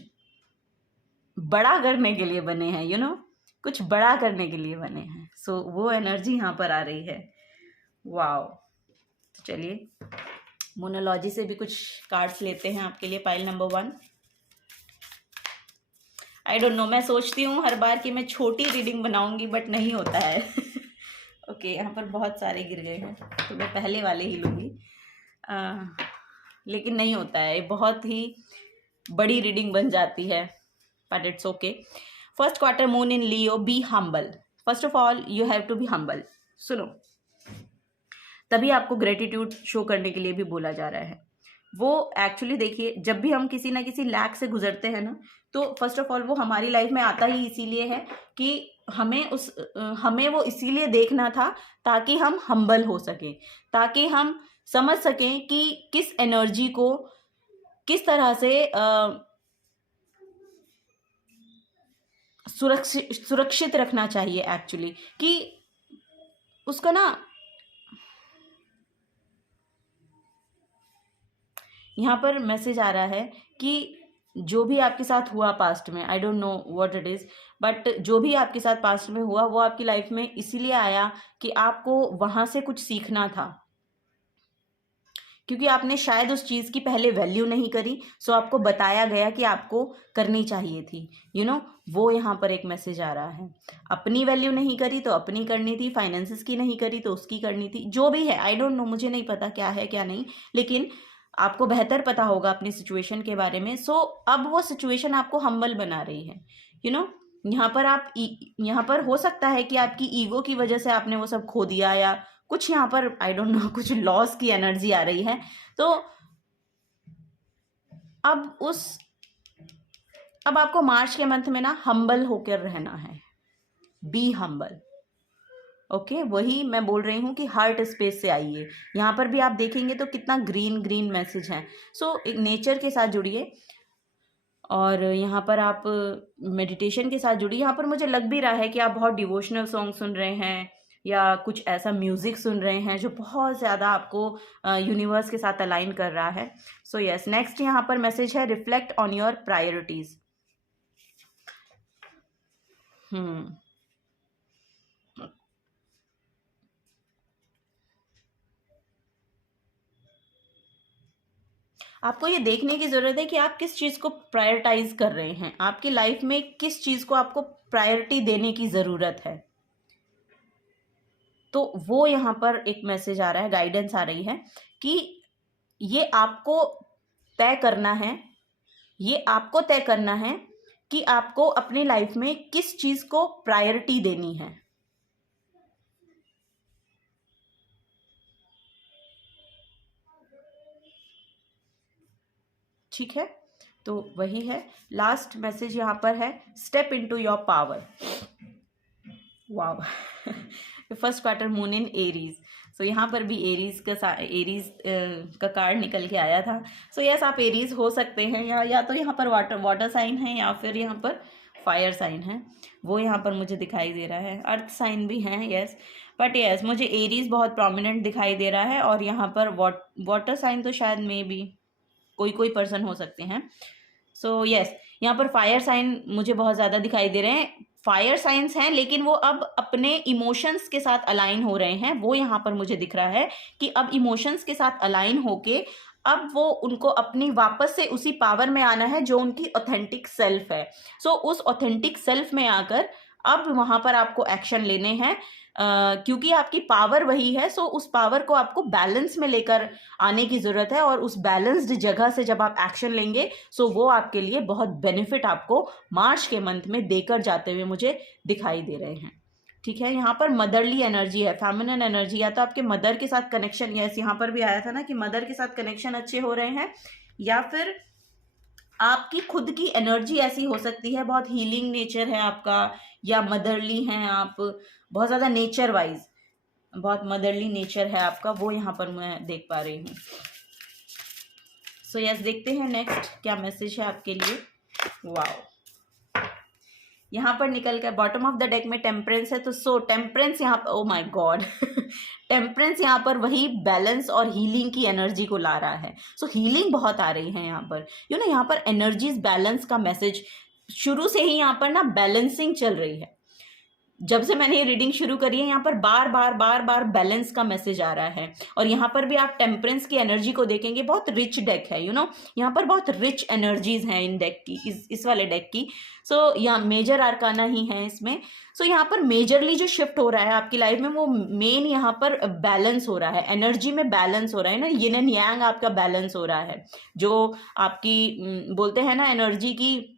बड़ा करने के लिए बने हैं, कुछ बड़ा करने के लिए बने हैं। वो एनर्जी यहाँ पर आ रही है। वाओ, तो चलिए मोनोलॉजी से भी कुछ कार्ड्स लेते हैं आपके लिए, pile number 1। I don't no, मैं सोचती हूँ हर बार कि मैं छोटी रीडिंग बनाऊंगी, बट नहीं होता है। ओके, यहाँ पर बहुत सारे गिर गए हैं, तो मैं पहले वाले ही लूँगी, लेकिन नहीं होता है, ये बहुत ही बड़ी रीडिंग बन जाती है, but it's okay. First quarter moon in Leo, be humble. First of all you have to be humble. सुनो, तभी आपको ग्रेटिट्यूड शो करने के लिए भी बोला जा रहा है। वो एक्चुअली देखिए, जब भी हम किसी ना किसी लैक से गुजरते हैं ना, तो फर्स्ट ऑफ ऑल वो हमारी लाइफ में आता ही इसीलिए है कि हमें वो इसीलिए देखना था ताकि हम हम्बल हो सकें, ताकि हम समझ सकें कि किस एनर्जी को किस तरह से सुरक्षित रखना चाहिए एक्चुअली, कि उसका ना यहाँ पर मैसेज आ रहा है कि जो भी आपके साथ हुआ पास्ट में, आई don't know what it is, but जो भी आपके साथ पास्ट में हुआ वो आपकी लाइफ में इसीलिए आया कि आपको वहाँ से कुछ सीखना था, क्योंकि आपने शायद उस चीज़ की पहले वैल्यू नहीं करी, सो आपको बताया गया कि आपको करनी चाहिए थी, वो यहाँ पर एक मैसेज आ रहा है। अपनी वैल्यू नहीं करी तो अपनी करनी थी, फाइनेंसेस की नहीं करी तो उसकी करनी थी, जो भी है, आई डोंट नो, मुझे नहीं पता क्या है क्या नहीं, लेकिन आपको बेहतर पता होगा अपनी सिचुएशन के बारे में। सो अब वो सिचुएशन आपको हम्बल बना रही है, यहाँ पर यहाँ पर हो सकता है कि आपकी ईगो की वजह से आपने वो सब खो दिया, या कुछ यहाँ पर आई डोंट नो, कुछ लॉस की एनर्जी आ रही है। तो अब आपको मार्च के मंथ में ना हम्बल होकर रहना है, बी हम्बल। ओके, वही मैं बोल रही हूँ कि हार्ट स्पेस से आइए। यहाँ पर भी आप देखेंगे तो कितना ग्रीन ग्रीन मैसेज है। सो एक नेचर के साथ जुड़िए, और यहाँ पर आप मेडिटेशन के साथ जुड़िए। यहाँ पर मुझे लग भी रहा है कि आप बहुत डिवोशनल सॉन्ग सुन रहे हैं, या कुछ ऐसा म्यूज़िक सुन रहे हैं जो बहुत ज़्यादा आपको यूनिवर्स के साथ अलाइन कर रहा है। सो यस, नेक्स्ट यहाँ पर मैसेज है, रिफ्लेक्ट ऑन योर प्रायोरिटीज़। आपको ये देखने की ज़रूरत है कि आप किस चीज़ को प्रायोरिटाइज कर रहे हैं, आपकी लाइफ में किस चीज़ को आपको प्रायोरिटी देने की ज़रूरत है। तो वो यहाँ पर एक मैसेज आ रहा है, गाइडेंस आ रही है कि ये आपको तय करना है, ये आपको तय करना है कि आपको अपनी लाइफ में किस चीज़ को प्रायोरिटी देनी है। ठीक है, तो वही है। लास्ट मैसेज यहाँ पर है, step into your power. Wow first quarter moon in Aries. So यहाँ पर भी एरीज का कार्ड निकल के आया था। सो यस, आप एरीज हो सकते हैं, या तो यहाँ पर वाटर साइन है, या फिर यहाँ पर फायर साइन है, वो यहाँ पर मुझे दिखाई दे रहा है। अर्थ साइन भी हैं, यस, बट यस, मुझे एरीज बहुत प्रोमिनेंट दिखाई दे रहा है। और यहाँ पर वाटर साइन तो शायद मे बी कोई पर्सन हो सकते हैं। सो यस, यहाँ पर फायर साइन मुझे बहुत ज़्यादा दिखाई दे रहे हैं। फायर साइंस हैं, लेकिन वो अब अपने इमोशंस के साथ अलाइन हो रहे हैं। वो यहाँ पर मुझे दिख रहा है कि अब इमोशंस के साथ अलाइन होके अब वो उनको अपनी वापस से उसी पावर में आना है जो उनकी ऑथेंटिक सेल्फ है। सो उस ऑथेंटिक सेल्फ में आकर अब वहाँ पर आपको एक्शन लेने हैं, क्योंकि आपकी पावर वही है। सो उस पावर को आपको बैलेंस में लेकर आने की ज़रूरत है, और उस बैलेंस्ड जगह से जब आप एक्शन लेंगे, सो वो आपके लिए बहुत बेनिफिट आपको मार्च के मंथ में देकर जाते हुए मुझे दिखाई दे रहे हैं। ठीक है, यहाँ पर मदरली एनर्जी है, फेमिनिन एनर्जी, या तो आपके मदर के साथ कनेक्शन, यस यहाँ पर भी आया था ना कि मदर के साथ कनेक्शन अच्छे हो रहे हैं, या फिर आपकी खुद की एनर्जी ऐसी हो सकती है, बहुत हीलिंग नेचर है आपका, या मदरली हैं आप, बहुत ज़्यादा नेचर वाइज बहुत मदरली नेचर है आपका, वो यहाँ पर मैं देख पा रही हूँ। सो यस, देखते हैं नेक्स्ट क्या मैसेज है आपके लिए। वाओ, यहाँ पर निकल कर बॉटम ऑफ द डेक में टेम्परेंस है। तो सो टेम्परेंस यहाँ पर, ओ माय गॉड, टेम्परेंस यहाँ पर वही बैलेंस और हीलिंग की एनर्जी को ला रहा है। सो हीलिंग बहुत आ रही है यहाँ पर, यहाँ पर एनर्जीज बैलेंस का मैसेज शुरू से ही यहाँ पर ना बैलेंसिंग चल रही है। जब से मैंने ये रीडिंग शुरू करी है, यहाँ पर बार बार बैलेंस का मैसेज आ रहा है। और यहाँ पर भी आप टेम्परेंस की एनर्जी को देखेंगे, बहुत रिच डेक है, यहाँ पर बहुत रिच एनर्जीज हैं इन डेक की, इस वाले डेक की। सो यहाँ मेजर आर्काना ही है इसमें। सो यहाँ पर मेजरली जो शिफ्ट हो रहा है आपकी लाइफ में, वो मेन यहाँ पर बैलेंस हो रहा है, एनर्जी में बैलेंस हो रहा है ना, यिन एंड यांग आपका बैलेंस हो रहा है। जो आपकी बोलते हैं ना एनर्जी की,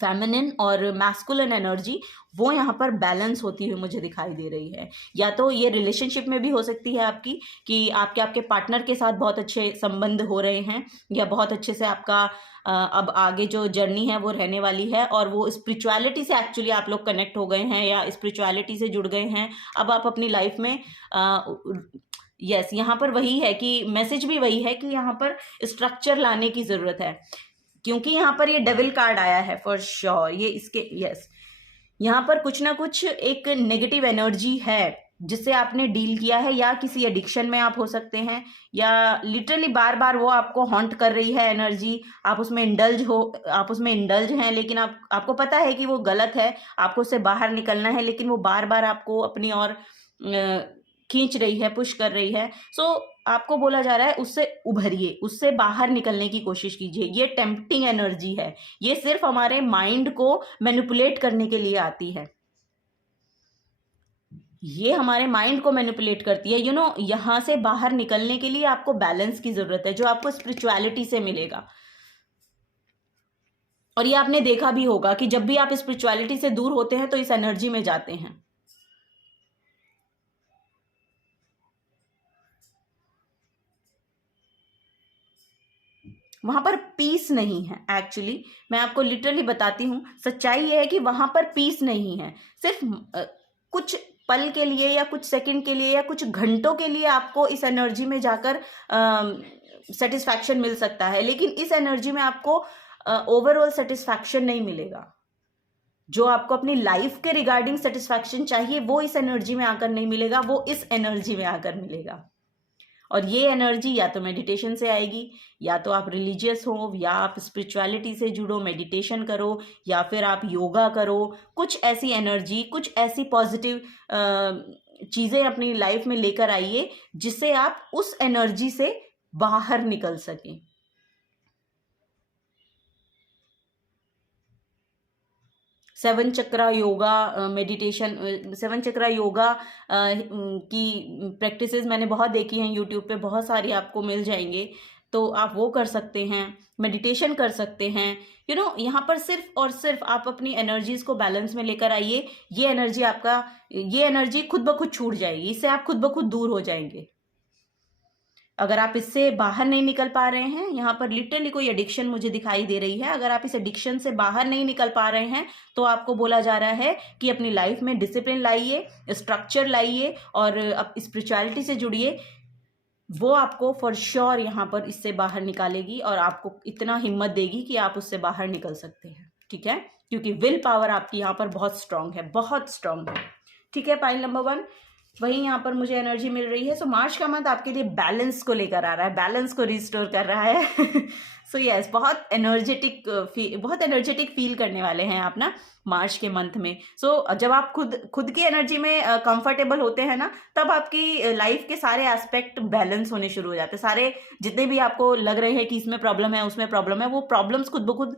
फेमिनिन और मैस्कुलिन एनर्जी, वो यहाँ पर बैलेंस होती हुई मुझे दिखाई दे रही है। या तो ये रिलेशनशिप में भी हो सकती है आपकी, कि आपके पार्टनर के साथ बहुत अच्छे संबंध हो रहे हैं, या बहुत अच्छे से आपका अब आगे जो जर्नी है वो रहने वाली है, और वो स्पिरिचुअलिटी से एक्चुअली आप लोग कनेक्ट हो गए हैं, या स्पिरिचुअलिटी से जुड़ गए हैं। अब आप अपनी लाइफ में यस, यहाँ पर वही है कि मैसेज भी वही है कि यहाँ पर स्ट्रक्चर लाने की ज़रूरत है, क्योंकि यहाँ पर ये डेविल कार्ड आया है फॉर श्योर। ये इसके यस, यहाँ पर कुछ ना कुछ एक नेगेटिव एनर्जी है, जिससे आपने डील किया है, या किसी एडिक्शन में आप हो सकते हैं, या लिटरली बार बार वो आपको हॉन्ट कर रही है एनर्जी, आप उसमें इंडल्ज हैं, लेकिन आपको पता है कि वो गलत है, आपको उससे बाहर निकलना है, लेकिन वो बार बार आपको अपनी ओर खींच रही है, पुश कर रही है। सो आपको बोला जा रहा है उससे उभरिए, उससे बाहर निकलने की कोशिश कीजिए। ये टेम्पटिंग एनर्जी है, ये सिर्फ हमारे माइंड को मैनिपुलेट करने के लिए आती है, ये हमारे माइंड को मैनिपुलेट करती है। यहाँ से बाहर निकलने के लिए आपको बैलेंस की जरूरत है, जो आपको स्पिरिचुअलिटी से मिलेगा। और ये आपने देखा भी होगा कि जब भी आप स्पिरिचुअलिटी से दूर होते हैं तो इस एनर्जी में जाते हैं। वहां पर पीस नहीं है। एक्चुअली मैं आपको लिटरली बताती हूँ, सच्चाई ये है कि वहां पर पीस नहीं है। सिर्फ कुछ पल के लिए या कुछ सेकंड के लिए या कुछ घंटों के लिए आपको इस एनर्जी में जाकर सेटिस्फैक्शन मिल सकता है, लेकिन इस एनर्जी में आपको ओवरऑल सेटिस्फैक्शन नहीं मिलेगा। जो आपको अपनी लाइफ के रिगार्डिंग सेटिस्फैक्शन चाहिए वो इस एनर्जी में आकर नहीं मिलेगा, वो इस एनर्जी में आकर मिलेगा। और ये एनर्जी या तो मेडिटेशन से आएगी, या तो आप रिलीजियस हो, या आप स्पिरिचुअलिटी से जुड़ो, मेडिटेशन करो, या फिर आप योगा करो। कुछ ऐसी एनर्जी, कुछ ऐसी पॉजिटिव चीज़ें अपनी लाइफ में लेकर आइए जिससे आप उस एनर्जी से बाहर निकल सकें। सेवन चक्रा योगा मेडिटेशन, सेवन चक्रा योगा की प्रैक्टिसेस मैंने बहुत देखी हैं यूट्यूब पे, बहुत सारी आपको मिल जाएंगे, तो आप वो कर सकते हैं, मेडिटेशन कर सकते हैं। यहाँ पर सिर्फ और सिर्फ आप अपनी एनर्जीज को बैलेंस में लेकर आइए। ये एनर्जी खुद ब खुद छूट जाएगी, इससे आप खुद ब खुद दूर हो जाएंगे। अगर आप इससे बाहर नहीं निकल पा रहे हैं, यहाँ पर लिटरली कोई एडिक्शन मुझे दिखाई दे रही है, अगर आप इस एडिक्शन से बाहर नहीं निकल पा रहे हैं तो आपको बोला जा रहा है कि अपनी लाइफ में डिसिप्लिन लाइए, स्ट्रक्चर लाइए और अब स्पिरिचुअलिटी से जुड़िए। वो आपको फॉर श्योर यहाँ पर इससे बाहर निकालेगी और आपको इतना हिम्मत देगी कि आप उससे बाहर निकल सकते हैं। ठीक है, क्योंकि विल पावर आपकी यहाँ पर बहुत स्ट्रांग है, बहुत स्ट्रांग है। ठीक है, पाइल नंबर 1 वही यहाँ पर मुझे एनर्जी मिल रही है। सो मार्च का मंथ आपके लिए बैलेंस को लेकर आ रहा है, बैलेंस को रिस्टोर कर रहा है। सो यस, बहुत एनर्जेटिक फील करने वाले हैं आप ना मार्च के मंथ में। सो जब आप खुद की एनर्जी में कंफर्टेबल होते हैं ना, तब आपकी लाइफ के सारे एस्पेक्ट बैलेंस होने शुरू हो जाते हैं। सारे जितने भी आपको लग रहे हैं कि इसमें प्रॉब्लम है, उसमें प्रॉब्लम है, वो प्रॉब्लम्स खुद ब खुद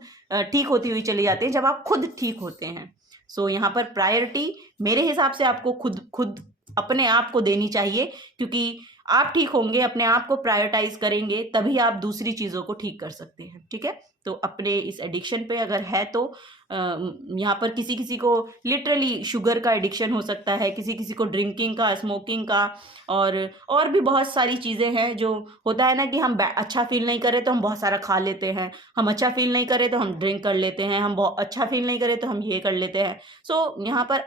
ठीक होती हुई चली जाती हैं जब आप खुद ठीक होते हैं। सो यहाँ पर प्रायोरिटी मेरे हिसाब से आपको खुद अपने आप को देनी चाहिए, क्योंकि आप ठीक होंगे, अपने आप को प्रायोरिटाइज करेंगे, तभी आप दूसरी चीज़ों को ठीक कर सकते हैं। ठीक है, तो अपने इस एडिक्शन पे अगर है तो यहाँ पर किसी को लिटरली शुगर का एडिक्शन हो सकता है, किसी को ड्रिंकिंग का, स्मोकिंग का, और भी बहुत सारी चीज़ें हैं। जो होता है ना कि हम अच्छा फील नहीं करें तो हम बहुत सारा खा लेते हैं, हम अच्छा फील नहीं करें तो हम ड्रिंक कर लेते हैं, हम बहुत अच्छा फील नहीं करें तो हम ये कर लेते हैं। सो यहाँ पर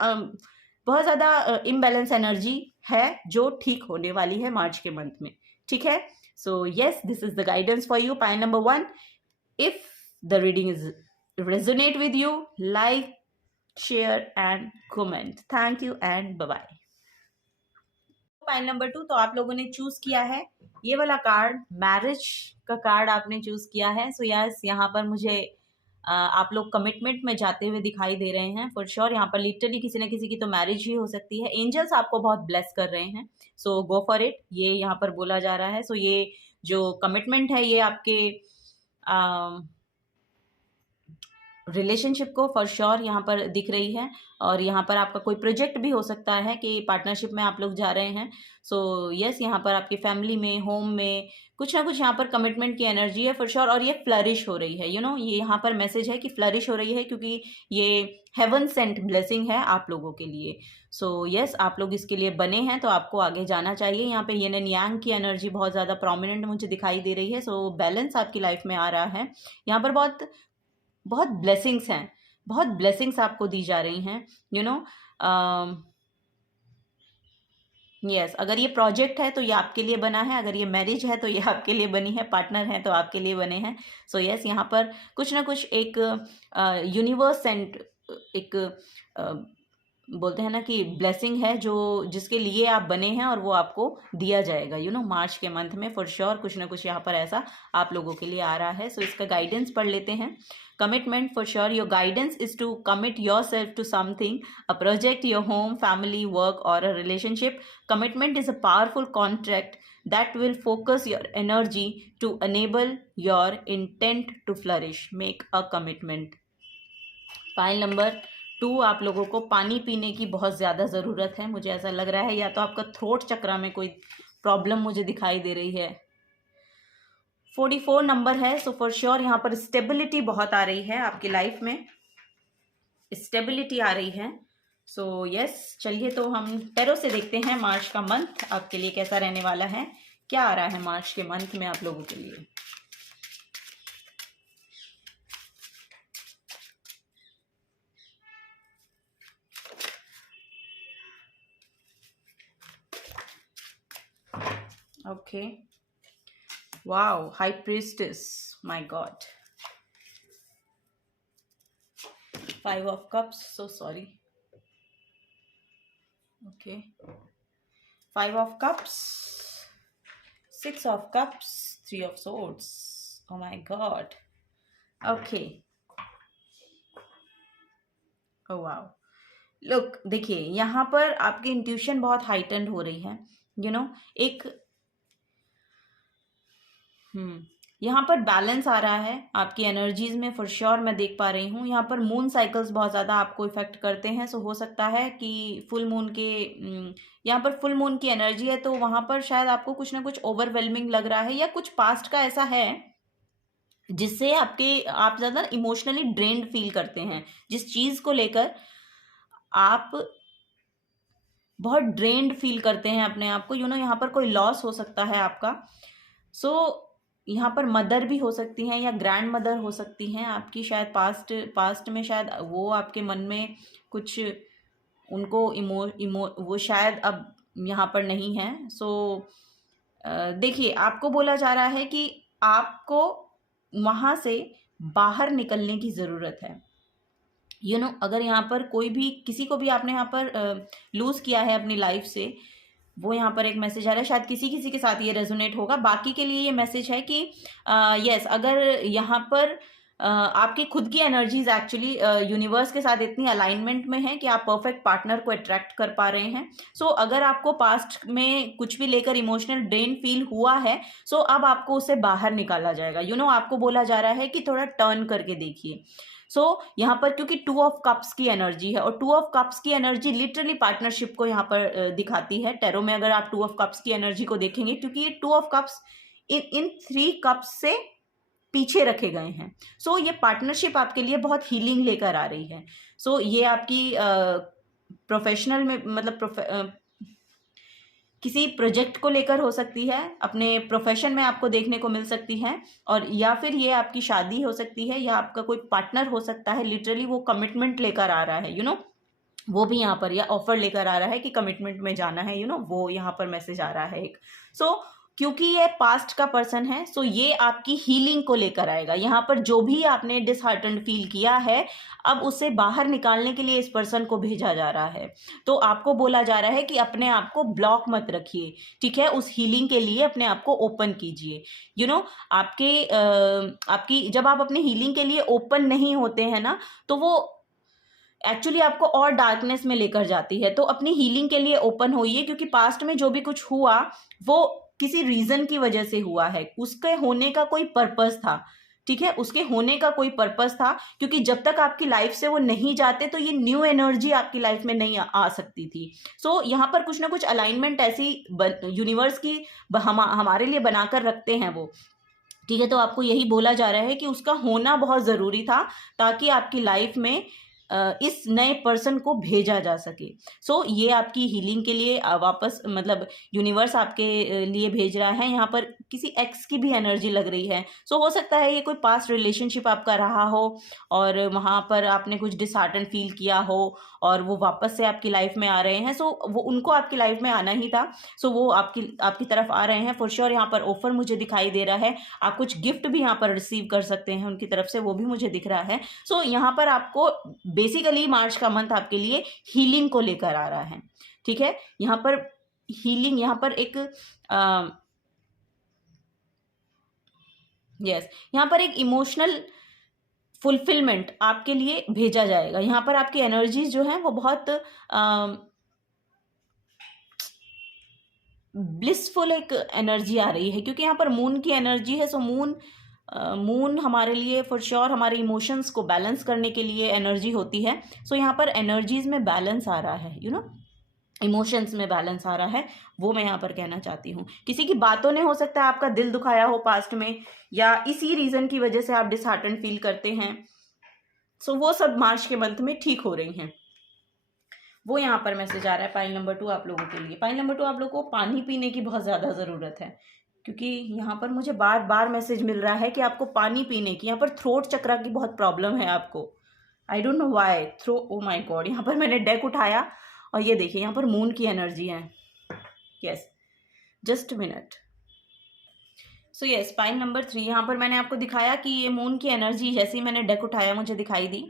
बहुत ज़्यादा इम्बैलेंस एनर्जी है जो ठीक होने वाली है मार्च के मंथ में। ठीक है, so yes, this is the guidance for you, pile number 1। If the reading is resonate with you, like, share and comment. Thank you and bye bye. Pile number 2, तो आप लोगों ने चूज किया है ये वाला कार्ड, मैरिज का card आपने चूज किया है। सो यस, यहाँ पर मुझे आप लोग कमिटमेंट में जाते हुए दिखाई दे रहे हैं फॉर श्योर। यहाँ पर लिटरली किसी न किसी की तो मैरिज ही हो सकती है। एंजल्स आपको बहुत ब्लेस कर रहे हैं, सो गो फॉर इट, ये यहाँ पर बोला जा रहा है। सो ये जो कमिटमेंट है ये आपके रिलेशनशिप को फॉर श्योर यहाँ पर दिख रही है। और यहाँ पर आपका कोई प्रोजेक्ट भी हो सकता है कि पार्टनरशिप में आप लोग जा रहे हैं। सो यस, यहाँ पर आपकी फैमिली में, होम में कुछ ना कुछ यहाँ पर कमिटमेंट की एनर्जी है फॉर श्योर। और ये फ्लरिश हो रही है, ये यहाँ पर मैसेज है कि फ्लरिश हो रही है, क्योंकि ये हेवन सेंट ब्लेसिंग है आप लोगों के लिए। सो यस, आप लोग इसके लिए बने हैं तो आपको आगे जाना चाहिए। यहाँ पे येन एंड यांग की एनर्जी बहुत ज़्यादा प्रोमिनेंट मुझे दिखाई दे रही है। सो बैलेंस आपकी लाइफ में आ रहा है। यहाँ पर बहुत ब्लेसिंग्स हैं, बहुत ब्लेसिंग्स आपको दी जा रही हैं। यस, अगर ये प्रोजेक्ट है तो ये आपके लिए बना है, अगर ये मैरिज है तो ये आपके लिए बनी है, पार्टनर है तो आपके लिए बने हैं। सो यस, यहाँ पर कुछ ना कुछ एक यूनिवर्स एंड एक बोलते हैं ना कि ब्लेसिंग है जो जिसके लिए आप बने हैं और वो आपको दिया जाएगा। मार्च के मंथ में फॉर श्योर कुछ ना कुछ यहाँ पर ऐसा आप लोगों के लिए आ रहा है। सो इसका गाइडेंस पढ़ लेते हैं। Commitment for sure your guidance is to commit yourself to something, a project, your home, family, work or a relationship. Commitment is a powerful contract that will focus your energy to enable your intent to flourish. Make a commitment. File number 2, आप लोगों को पानी पीने की बहुत ज़्यादा ज़रूरत है। मुझे ऐसा लग रहा है या तो आपका थ्रोट चक्रा में कोई प्रॉब्लम मुझे दिखाई दे रही है। 44 नंबर है। सो फॉर श्योर यहाँ पर स्टेबिलिटी बहुत आ रही है, आपकी लाइफ में स्टेबिलिटी आ रही है। सो यस, चलिए तो हम टैरो से देखते हैं मार्च का मंथ आपके लिए कैसा रहने वाला है। क्या आ रहा है मार्च के मंथ में आप लोगों के लिए। Okay, wow, high priestess, my God, 5 of cups, so sorry. Okay, 5 of cups, 6 of cups, 3 of swords, oh my god, okay, oh wow, look देखिए यहाँ पर आपकी इंट्यूशन बहुत हाइटेंड हो रही है। एक यहाँ पर बैलेंस आ रहा है आपकी एनर्जीज में फॉर श्योर। मैं देख पा रही हूँ यहाँ पर मून साइकिल्स बहुत ज़्यादा आपको इफेक्ट करते हैं। सो हो सकता है कि फुल मून के यहाँ पर फुल मून की एनर्जी है तो वहाँ पर शायद आपको कुछ ना कुछ ओवरवेलमिंग लग रहा है या कुछ पास्ट का ऐसा है जिससे आप ज़्यादा इमोशनली ड्रेन्ड फील करते हैं। जिस चीज़ को लेकर आप बहुत ड्रेन्ड फील करते हैं अपने आप को। यहाँ पर कोई लॉस हो सकता है आपका। सो यहाँ पर मदर भी हो सकती हैं या ग्रैंड मदर हो सकती हैं आपकी। शायद पास्ट में शायद वो आपके मन में कुछ उनको वो शायद अब यहाँ पर नहीं है। सो देखिए आपको बोला जा रहा है कि आपको वहाँ से बाहर निकलने की ज़रूरत है। अगर यहाँ पर कोई भी किसी को भी आपने यहाँ पर लूज़ किया है अपनी लाइफ से, वो यहाँ पर एक मैसेज आ रहा है। शायद किसी के साथ ये रेजोनेट होगा। बाकी के लिए ये मैसेज है कि यस, अगर यहाँ पर आपकी खुद की एनर्जीज एक्चुअली यूनिवर्स के साथ इतनी अलाइनमेंट में है कि आप परफेक्ट पार्टनर को अट्रैक्ट कर पा रहे हैं। सो अगर आपको पास्ट में कुछ भी लेकर इमोशनल ड्रेन फील हुआ है, सो अब आपको उससे बाहर निकाला जाएगा। आपको बोला जा रहा है कि थोड़ा टर्न करके देखिए। सो यहाँ पर क्योंकि 2 ऑफ कप्स की एनर्जी है और 2 ऑफ कप्स की एनर्जी लिटरली पार्टनरशिप को यहाँ पर दिखाती है। टैरो में अगर आप 2 ऑफ कप्स की एनर्जी को देखेंगे, क्योंकि ये 2 ऑफ कप्स इन 3 कप्स से पीछे रखे गए हैं। सो ये पार्टनरशिप आपके लिए बहुत हीलिंग लेकर आ रही है। सो ये आपकी प्रोफेशनल में मतलब किसी प्रोजेक्ट को लेकर हो सकती है, अपने प्रोफेशन में आपको देखने को मिल सकती है, और या फिर ये आपकी शादी हो सकती है या आपका कोई पार्टनर हो सकता है। लिटरली वो कमिटमेंट लेकर आ रहा है, वो भी यहाँ पर, या ऑफर लेकर आ रहा है कि कमिटमेंट में जाना है, वो यहाँ पर मैसेज आ रहा है एक। सो क्योंकि ये पास्ट का पर्सन है, सो ये आपकी हीलिंग को लेकर आएगा। यहाँ पर जो भी आपने डिसहार्टेंड फील किया है, अब उससे बाहर निकालने के लिए इस पर्सन को भेजा जा रहा है। तो आपको बोला जा रहा है कि अपने आप को ब्लॉक मत रखिए, ठीक है। उस हीलिंग के लिए अपने आप को ओपन कीजिए। आपकी जब आप अपनी हीलिंग के लिए ओपन नहीं होते हैं ना, तो वो एक्चुअली आपको और डार्कनेस में लेकर जाती है। तो अपनी हीलिंग के लिए ओपन होइए, क्योंकि पास्ट में जो भी कुछ हुआ वो किसी रीजन की वजह से हुआ है। उसके होने का कोई पर्पस था, ठीक है, उसके होने का कोई पर्पस था। क्योंकि जब तक आपकी लाइफ से वो नहीं जाते तो ये न्यू एनर्जी आपकी लाइफ में नहीं आ सकती थी। सो यहाँ पर कुछ ना कुछ अलाइनमेंट ऐसी यूनिवर्स की हमारे लिए बनाकर रखते हैं वो, ठीक है। तो आपको यही बोला जा रहा है कि उसका होना बहुत ज़रूरी था, ताकि आपकी लाइफ में इस नए पर्सन को भेजा जा सके। सो ये आपकी हीलिंग के लिए वापस, मतलब यूनिवर्स आपके लिए भेज रहा है। यहाँ पर किसी एक्स की भी एनर्जी लग रही है। सो हो सकता है ये कोई पास्ट रिलेशनशिप आपका रहा हो और वहाँ पर आपने कुछ डिसहार्टन फील किया हो और वो वापस से आपकी लाइफ में आ रहे हैं। सो वो उनको आपकी लाइफ में आना ही था, सो वो आपकी तरफ आ रहे हैं फॉर श्योर। यहाँ पर ऑफर मुझे दिखाई दे रहा है, आप कुछ गिफ्ट भी यहाँ पर रिसीव कर सकते हैं उनकी तरफ से, वो भी मुझे दिख रहा है। सो यहाँ पर आपको बेसिकली मार्च का मंथ आपके लिए हीलिंग को लेकर आ रहा है, ठीक है। यहाँ पर हीलिंग, यहाँ पर एक यहाँ पर एक इमोशनल फुलफिलमेंट आपके लिए भेजा जाएगा। यहाँ पर आपकी एनर्जीज जो हैं वो बहुत ब्लिसफुल एक एनर्जी आ रही है, क्योंकि यहाँ पर मून की एनर्जी है। सो मून हमारे लिए फॉर श्योर हमारे इमोशंस को बैलेंस करने के लिए एनर्जी होती है। सो यहाँ पर एनर्जीज में बैलेंस आ रहा है, इमोशंस में बैलेंस आ रहा है, वो मैं यहाँ पर कहना चाहती हूँ। किसी की बातों ने हो सकता है आपका दिल दुखाया हो पास्ट में, या इसी रीजन की वजह से आप डिसहार्टन फील करते हैं। सो वो सब मार्च के मंथ में ठीक हो रही हैं, वो यहाँ पर मैसेज आ रहा है। पाइल नंबर 2 आप लोगों के लिए, पाइल नंबर 2 आप लोगों को पानी पीने की बहुत ज़्यादा ज़रूरत है, क्योंकि यहाँ पर मुझे बार बार मैसेज मिल रहा है कि आपको पानी पीने की, यहाँ पर थ्रोट चक्रा की बहुत प्रॉब्लम है आपको। I don't know why oh my God, यहाँ पर मैंने डेक उठाया और ये देखिए यहाँ पर मून की एनर्जी है। Yes, just minute. So yes, pile number 3 यहाँ पर मैंने आपको दिखाया कि ये मून की एनर्जी जैसे ही मैंने डेक उठाया मुझे दिखाई दी।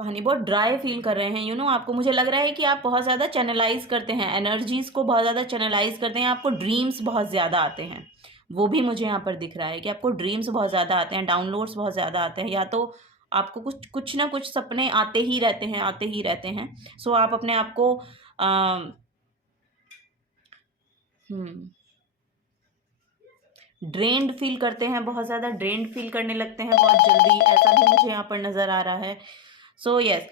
पानी बहुत ड्राई फील कर रहे हैं, आपको, मुझे लग रहा है कि आप बहुत ज़्यादा चैनलाइज करते हैं, एनर्जीज को बहुत ज़्यादा चैनलाइज करते हैं, आपको ड्रीम्स बहुत ज़्यादा आते हैं। वो भी मुझे यहाँ पर दिख रहा है कि आपको ड्रीम्स बहुत ज़्यादा आते हैं, डाउनलोड्स बहुत ज़्यादा आते हैं, या तो आपको कुछ ना कुछ सपने आते ही रहते हैं। सो आप अपने आप को ड्रेन्ड फील करते हैं, बहुत ज़्यादा ड्रेन्ड फील करने लगते हैं बहुत जल्दी, ऐसा भी मुझे यहाँ पर नज़र आ रहा है। सो यस,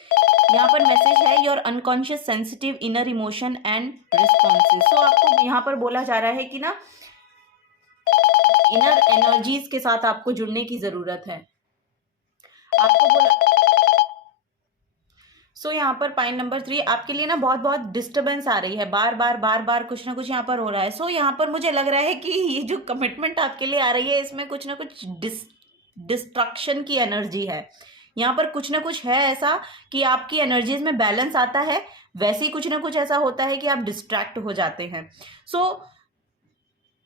यहाँ पर मैसेज है your unconscious sensitive inner emotion and responses. So आपको यहाँ पर बोला जा रहा है कि ना इनर एनर्जीज के साथ आपको जुड़ने की ज़रूरत है, आपको बोला। सो यहाँ पर पॉइंट नंबर 3 आपके लिए ना बहुत डिस्टर्बेंस आ रही है, बार बार कुछ ना कुछ यहाँ पर हो रहा है। सो यहाँ पर मुझे लग रहा है कि ये जो कमिटमेंट आपके लिए आ रही है इसमें कुछ ना कुछ डिस्ट्रक्शन की एनर्जी है। यहाँ पर कुछ ना कुछ है ऐसा कि आपकी एनर्जीज में बैलेंस आता है, वैसे ही कुछ ना कुछ ऐसा होता है कि आप डिस्ट्रैक्ट हो जाते हैं। सो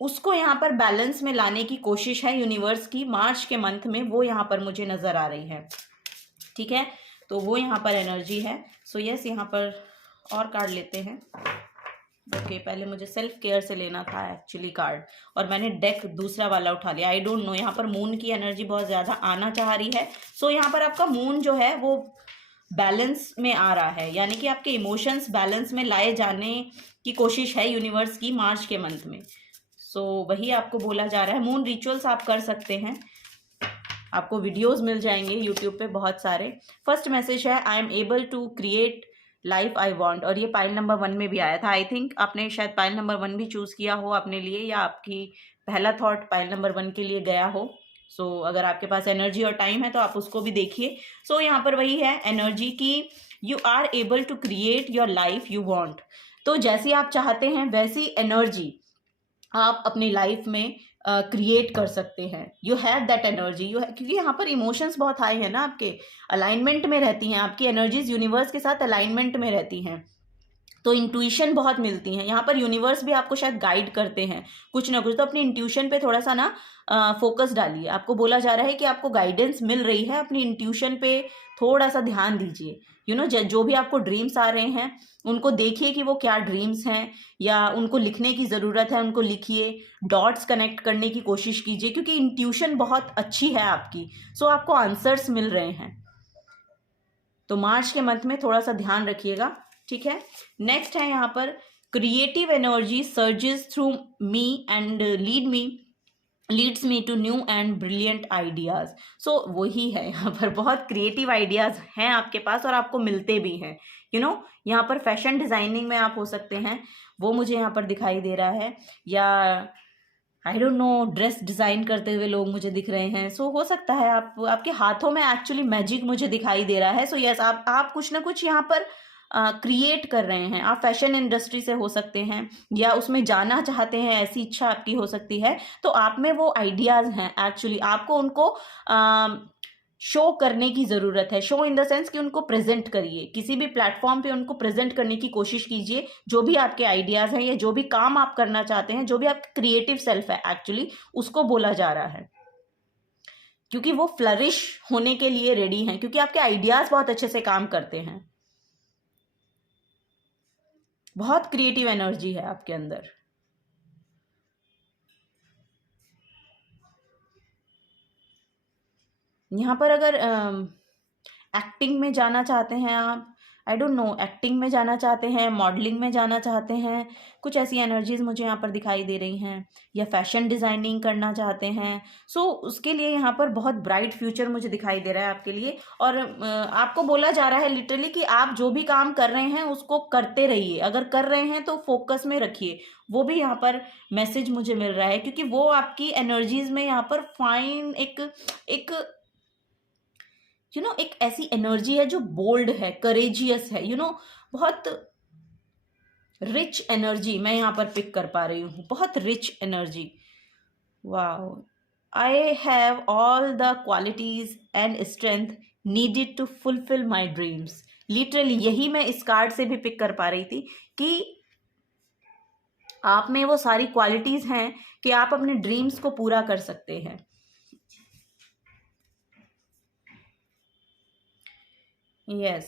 उसको यहाँ पर बैलेंस में लाने की कोशिश है यूनिवर्स की मार्च के मंथ में, वो यहाँ पर मुझे नजर आ रही है, ठीक है। तो वो यहाँ पर एनर्जी है। सो यस, यहाँ पर और कार्ड लेते हैं। ओके, पहले मुझे सेल्फ केयर से लेना था एक्चुअली कार्ड, और मैंने डेक दूसरा वाला उठा लिया। आई डोंट नो, यहाँ पर मून की एनर्जी बहुत ज़्यादा आना चाह रही है। सो यहाँ पर आपका मून जो है वो बैलेंस में आ रहा है, यानी कि आपके इमोशंस बैलेंस में लाए जाने की कोशिश है यूनिवर्स की मार्च के मंथ में। सो वही आपको बोला जा रहा है। मून रिचुअल्स आप कर सकते हैं, आपको वीडियोस मिल जाएंगे यूट्यूब पे बहुत सारे। फर्स्ट मैसेज है I am able to create life I want, और ये पाइल नंबर 1 में भी आया था। आई थिंक आपने शायद पाइल नंबर 1 भी चूज़ किया हो अपने लिए, या आपकी पहला थॉट पाइल नंबर 1 के लिए गया हो। सो अगर आपके पास एनर्जी और टाइम है तो आप उसको भी देखिए। सो यहाँ पर वही है एनर्जी की you are able to create your life you want. तो जैसी आप चाहते हैं वैसी एनर्जी आप अपनी लाइफ में क्रिएट कर सकते हैं। यू हैव दैट एनर्जी, क्योंकि यहाँ पर इमोशंस बहुत हाई है ना, आपके अलाइनमेंट में रहती हैं, आपकी एनर्जीज यूनिवर्स के साथ अलाइनमेंट में रहती हैं, तो इंट्यूशन बहुत मिलती हैं। यहाँ पर यूनिवर्स भी आपको शायद गाइड करते हैं कुछ ना कुछ, तो अपनी इंट्यूशन पे थोड़ा सा ना फोकस डालिए। आपको बोला जा रहा है कि आपको गाइडेंस मिल रही है, अपनी इंट्यूशन पे थोड़ा सा ध्यान दीजिए। जो भी आपको ड्रीम्स आ रहे हैं उनको देखिए कि वो क्या ड्रीम्स हैं, या उनको लिखने की ज़रूरत है उनको लिखिए, डॉट्स कनेक्ट करने की कोशिश कीजिए, क्योंकि इंट्यूशन बहुत अच्छी है आपकी। सो आपको आंसर्स मिल रहे हैं। तो मार्च के मंथ में थोड़ा सा ध्यान रखिएगा, ठीक है। नेक्स्ट है यहाँ पर creative energy surges through me and leads me to new and brilliant ideas. So वही है, यहाँ पर बहुत क्रिएटिव आइडियाज हैं आपके पास और आपको मिलते भी हैं। यहाँ पर फैशन डिजाइनिंग में आप हो सकते हैं, वो मुझे यहाँ पर दिखाई दे रहा है, या आई डोंट नो ड्रेस डिज़ाइन करते हुए लोग मुझे दिख रहे हैं। सो हो सकता है आपके हाथों में एक्चुअली मैजिक मुझे दिखाई दे रहा है। सो यस, आप कुछ ना कुछ यहाँ पर क्रिएट कर रहे हैं, आप फैशन इंडस्ट्री से हो सकते हैं या उसमें जाना चाहते हैं, ऐसी इच्छा आपकी हो सकती है, तो आप में वो आइडियाज़ हैं, एक्चुअली आपको उनको शो करने की ज़रूरत है। शो इन द सेंस कि उनको प्रेजेंट करिए, किसी भी प्लेटफॉर्म पे उनको प्रेजेंट करने की कोशिश कीजिए, जो भी आपके आइडियाज़ हैं या जो भी काम आप करना चाहते हैं, जो भी आपका क्रिएटिव सेल्फ है एक्चुअली, उसको बोला जा रहा है, क्योंकि वो फ्लरिश होने के लिए रेडी हैं, क्योंकि आपके आइडियाज़ बहुत अच्छे से काम करते हैं, बहुत क्रिएटिव एनर्जी है आपके अंदर। यहाँ पर अगर एक्टिंग में जाना चाहते हैं आप, आई डोंट नो, एक्टिंग में जाना चाहते हैं, मॉडलिंग में जाना चाहते हैं, कुछ ऐसी एनर्जीज मुझे यहाँ पर दिखाई दे रही हैं, या फैशन डिज़ाइनिंग करना चाहते हैं, सो उसके लिए यहाँ पर बहुत ब्राइट फ्यूचर मुझे दिखाई दे रहा है आपके लिए। और आपको बोला जा रहा है लिटरली कि आप जो भी काम कर रहे हैं उसको करते रहिए, अगर कर रहे हैं तो फोकस में रखिए, वो भी यहाँ पर मैसेज मुझे मिल रहा है, क्योंकि वो आपकी एनर्जीज में यहाँ पर फाइन एक एक एक ऐसी एनर्जी है जो बोल्ड है, करेजियस है, बहुत रिच एनर्जी मैं यहाँ पर पिक कर पा रही हूँ, बहुत rich energy. Wow, I have all the qualities and strength needed to fulfil my dreams. Literally यही मैं इस कार्ड से भी पिक कर पा रही थी कि आप में वो सारी क्वालिटीज हैं कि आप अपने ड्रीम्स को पूरा कर सकते हैं। यस,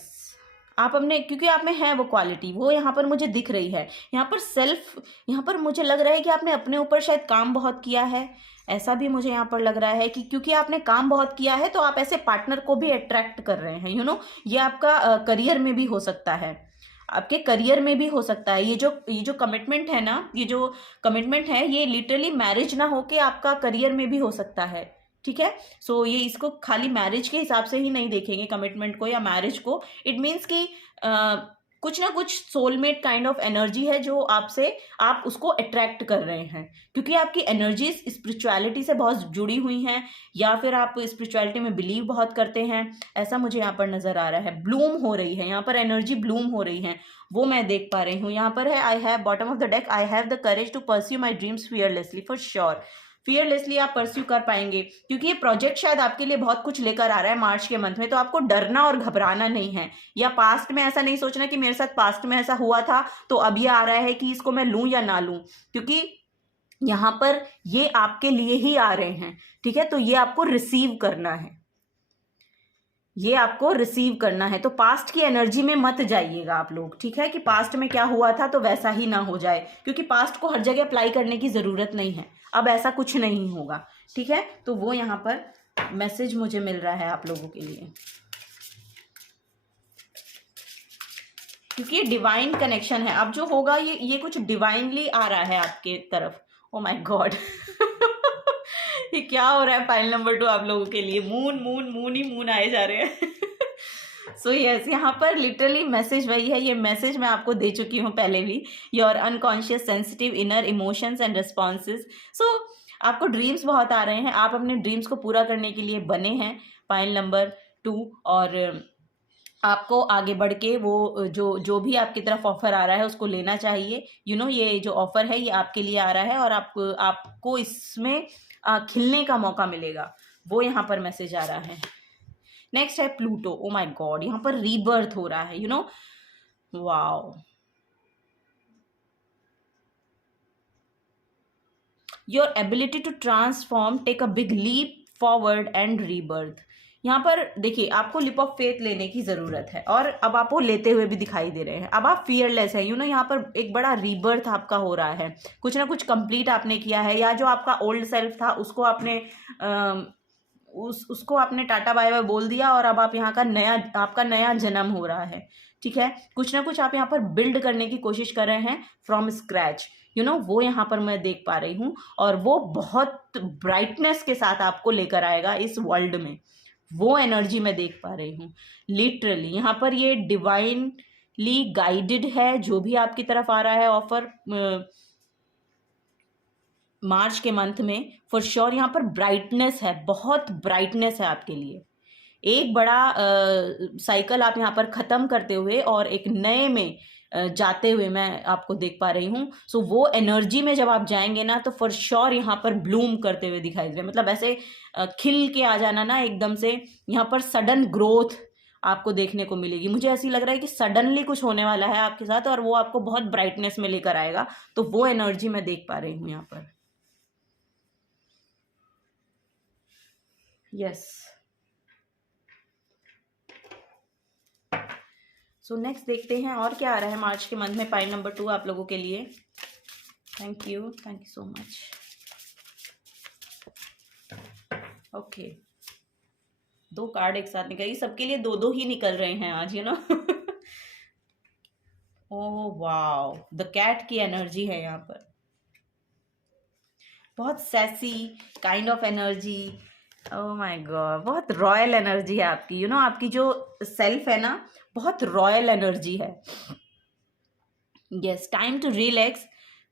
आप अपने, क्योंकि आप में है वो क्वालिटी, वो यहाँ पर मुझे दिख रही है। यहाँ पर मुझे लग रहा है कि आपने अपने ऊपर शायद काम बहुत किया है, ऐसा भी मुझे यहाँ पर लग रहा है कि क्योंकि आपने काम बहुत किया है तो आप ऐसे पार्टनर को भी अट्रैक्ट कर रहे हैं। ये आपका करियर में भी हो सकता है, आपके करियर में भी हो सकता है। ये जो कमिटमेंट है ना, ये जो कमिटमेंट है, ये लिटरली मैरिज ना होके आपका करियर में भी हो सकता है। ठीक है, सो ये इसको खाली मैरिज के हिसाब से ही नहीं देखेंगे कमिटमेंट को या मैरिज को। इट मीन्स कि कुछ ना कुछ सोलमेट काइंड ऑफ एनर्जी है जो आप उसको अट्रैक्ट कर रहे हैं, क्योंकि आपकी एनर्जीज स्पिरिचुअलिटी से बहुत जुड़ी हुई हैं, या फिर आप स्पिरिचुअलिटी में बिलीव बहुत करते हैं, ऐसा मुझे यहाँ पर नजर आ रहा है। ब्लूम हो रही है यहाँ पर, एनर्जी ब्लूम हो रही है, वो मैं देख पा रही हूँ। यहाँ पर है, I have bottom of the deck, I have the courage to pursue my dreams fearlessly. For sure fearlessly आप परस्यू कर पाएंगे, क्योंकि ये प्रोजेक्ट शायद आपके लिए बहुत कुछ लेकर आ रहा है मार्च के मंथ में, तो आपको डरना और घबराना नहीं है, या पास्ट में ऐसा नहीं सोचना कि मेरे साथ पास्ट में ऐसा हुआ था तो अब ये आ रहा है कि इसको मैं लूं या ना लूं, क्योंकि यहाँ पर ये आपके लिए ही आ रहे हैं। ठीक है, तो ये आपको रिसीव करना है, ये आपको रिसीव करना है। तो पास्ट की एनर्जी में मत जाइएगा आप लोग, ठीक है, कि पास्ट में क्या हुआ था तो वैसा ही ना हो जाए, क्योंकि पास्ट को हर जगह अप्लाई करने की जरूरत नहीं है, अब ऐसा कुछ नहीं होगा। ठीक है, तो वो यहाँ पर मैसेज मुझे मिल रहा है आप लोगों के लिए, क्योंकि ये डिवाइन कनेक्शन है। अब जो होगा ये कुछ डिवाइनली आ रहा है आपके तरफ। ओ माय गॉड ये क्या हो रहा है फाइल नंबर 2 आप लोगों के लिए? मून मून मून ही मून आए जा रहे हैं सो यस, यहाँ पर लिटरली मैसेज वही है, ये मैसेज मैं आपको दे चुकी हूँ पहले भी। Your unconscious sensitive inner emotions and responses. So आपको ड्रीम्स बहुत आ रहे हैं, आप अपने ड्रीम्स को पूरा करने के लिए बने हैं पाइल नंबर 2, और आपको आगे बढ़ के वो जो भी आपकी तरफ ऑफर आ रहा है उसको लेना चाहिए। ये जो ऑफर है ये आपके लिए आ रहा है, और आपको इसमें खिलने का मौका मिलेगा, वो यहाँ पर मैसेज आ रहा है। नेक्स्ट है प्लूटो। ओ माय गॉड, यहाँ पर रीबर्थ हो रहा है, wow. Your ability to transform, take a big leap forward and rebirth. यहाँ पर देखिए, आपको लिप ऑफ फेथ लेने की जरूरत है, और अब आप वो लेते हुए भी दिखाई दे रहे हैं। अब आप फियरलेस है, यहाँ पर एक बड़ा रीबर्थ आपका हो रहा है, कुछ ना कुछ कंप्लीट आपने किया है, या जो आपका ओल्ड सेल्फ था उसको आपने उसको आपने टाटा बाय बाय बोल दिया, और अब आप यहाँ का आपका नया जन्म हो रहा है। ठीक है, कुछ ना कुछ आप यहाँ पर बिल्ड करने की कोशिश कर रहे हैं फ्रॉम स्क्रैच, वो यहाँ पर मैं देख पा रही हूँ, और वो बहुत ब्राइटनेस के साथ आपको लेकर आएगा इस वर्ल्ड में, वो एनर्जी मैं देख पा रही हूँ। लिटरली यहाँ पर ये डिवाइनली गाइडेड है, जो भी आपकी तरफ आ रहा है ऑफर मार्च के मंथ में, फॉर श्योर यहाँ पर ब्राइटनेस है, बहुत ब्राइटनेस है आपके लिए। एक बड़ा साइकिल आप यहाँ पर ख़त्म करते हुए और एक नए में जाते हुए मैं आपको देख पा रही हूँ। सो वो एनर्जी में जब आप जाएंगे ना तो फॉर श्योर यहाँ पर ब्लूम करते हुए दिखाई दे, मतलब ऐसे खिल के आ जाना ना एकदम से, यहाँ पर सडन ग्रोथ आपको देखने को मिलेगी। मुझे ऐसी लग रहा है कि सडनली कुछ होने वाला है आपके साथ और वो आपको बहुत ब्राइटनेस में लेकर आएगा। तो वो एनर्जी मैं देख पा रही हूँ यहाँ पर। यस। सो नेक्स्ट देखते हैं और क्या आ रहा है मार्च के मंथ में पाइल नंबर 2 आप लोगों के लिए। Thank you so much. Okay, 2 card एक साथ निकल, सबके लिए 2-2 ही निकल रहे हैं आज, ओह वाओ, द कैट की एनर्जी है यहाँ पर। बहुत sassy kind of energy. Oh my God, बहुत रॉयल एनर्जी है आपकी। आपकी जो सेल्फ है ना, बहुत रॉयल एनर्जी है। Yes, time to relax,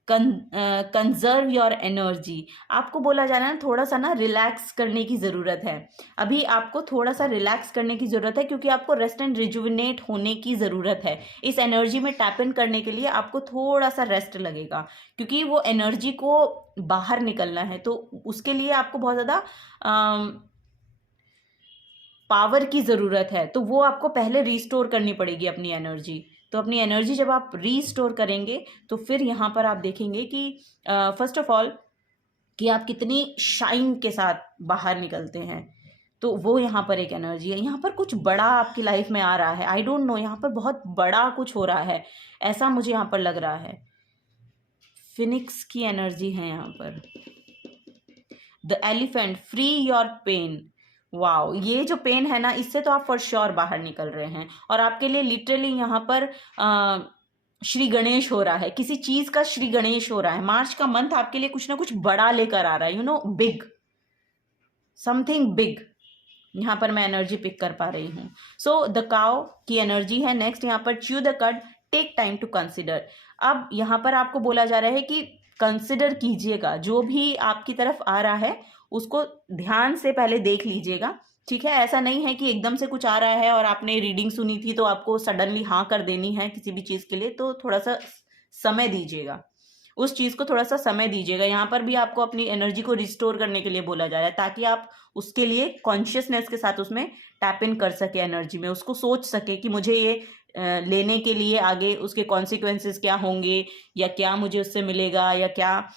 conserve your energy. आपको बोला जा रहा है ना, थोड़ा सा ना रिलैक्स करने की ज़रूरत है। अभी आपको थोड़ा सा रिलैक्स करने की ज़रूरत है, क्योंकि आपको रेस्ट एंड रिजुविनेट होने की ज़रूरत है। इस एनर्जी में टैप इन करने के लिए आपको थोड़ा सा रेस्ट लगेगा, क्योंकि वो एनर्जी को बाहर निकलना है। तो उसके लिए आपको बहुत ज़्यादा पावर की ज़रूरत है। तो वो आपको पहले रिस्टोर करनी पड़ेगी अपनी एनर्जी। तो अपनी एनर्जी जब आप रीस्टोर करेंगे तो फिर यहाँ पर आप देखेंगे कि फर्स्ट ऑफ ऑल कि आप कितनी शाइन के साथ बाहर निकलते हैं। तो वो यहाँ पर एक एनर्जी है। यहाँ पर कुछ बड़ा आपकी लाइफ में आ रहा है, आई डोंट नो, यहाँ पर बहुत बड़ा कुछ हो रहा है, ऐसा मुझे यहाँ पर लग रहा है। फिनिक्स की एनर्जी है यहाँ पर। The elephant, free your pain. Wow, ये जो पेन है ना, इससे तो आप फॉर श्योर बाहर निकल रहे हैं। और आपके लिए लिटरली यहाँ पर श्री गणेश हो रहा है, किसी चीज का श्री गणेश हो रहा है। मार्च का मंथ आपके लिए कुछ ना कुछ बड़ा लेकर आ रहा है, बिग, समथिंग बिग। यहाँ पर मैं एनर्जी पिक कर पा रही हूँ। सो द काउ की एनर्जी है। नेक्स्ट यहाँ पर च्यू द कड, टेक टाइम टू कंसिडर। अब यहाँ पर आपको बोला जा रहा है कि कंसिडर कीजिएगा, जो भी आपकी तरफ आ रहा है उसको ध्यान से पहले देख लीजिएगा, ठीक है। ऐसा नहीं है कि एकदम से कुछ आ रहा है और आपने रीडिंग सुनी थी तो आपको सडनली हाँ कर देनी है किसी भी चीज़ के लिए। तो थोड़ा सा समय दीजिएगा, उस चीज़ को थोड़ा सा समय दीजिएगा। यहाँ पर भी आपको अपनी एनर्जी को रिस्टोर करने के लिए बोला जा रहा है, ताकि आप उसके लिए कॉन्शियसनेस के साथ उसमें टैप इन कर सके, एनर्जी में उसको सोच सके कि मुझे ये लेने के लिए आगे उसके कॉन्सिक्वेंसेस क्या होंगे, या क्या मुझे उससे मिलेगा, या क्या,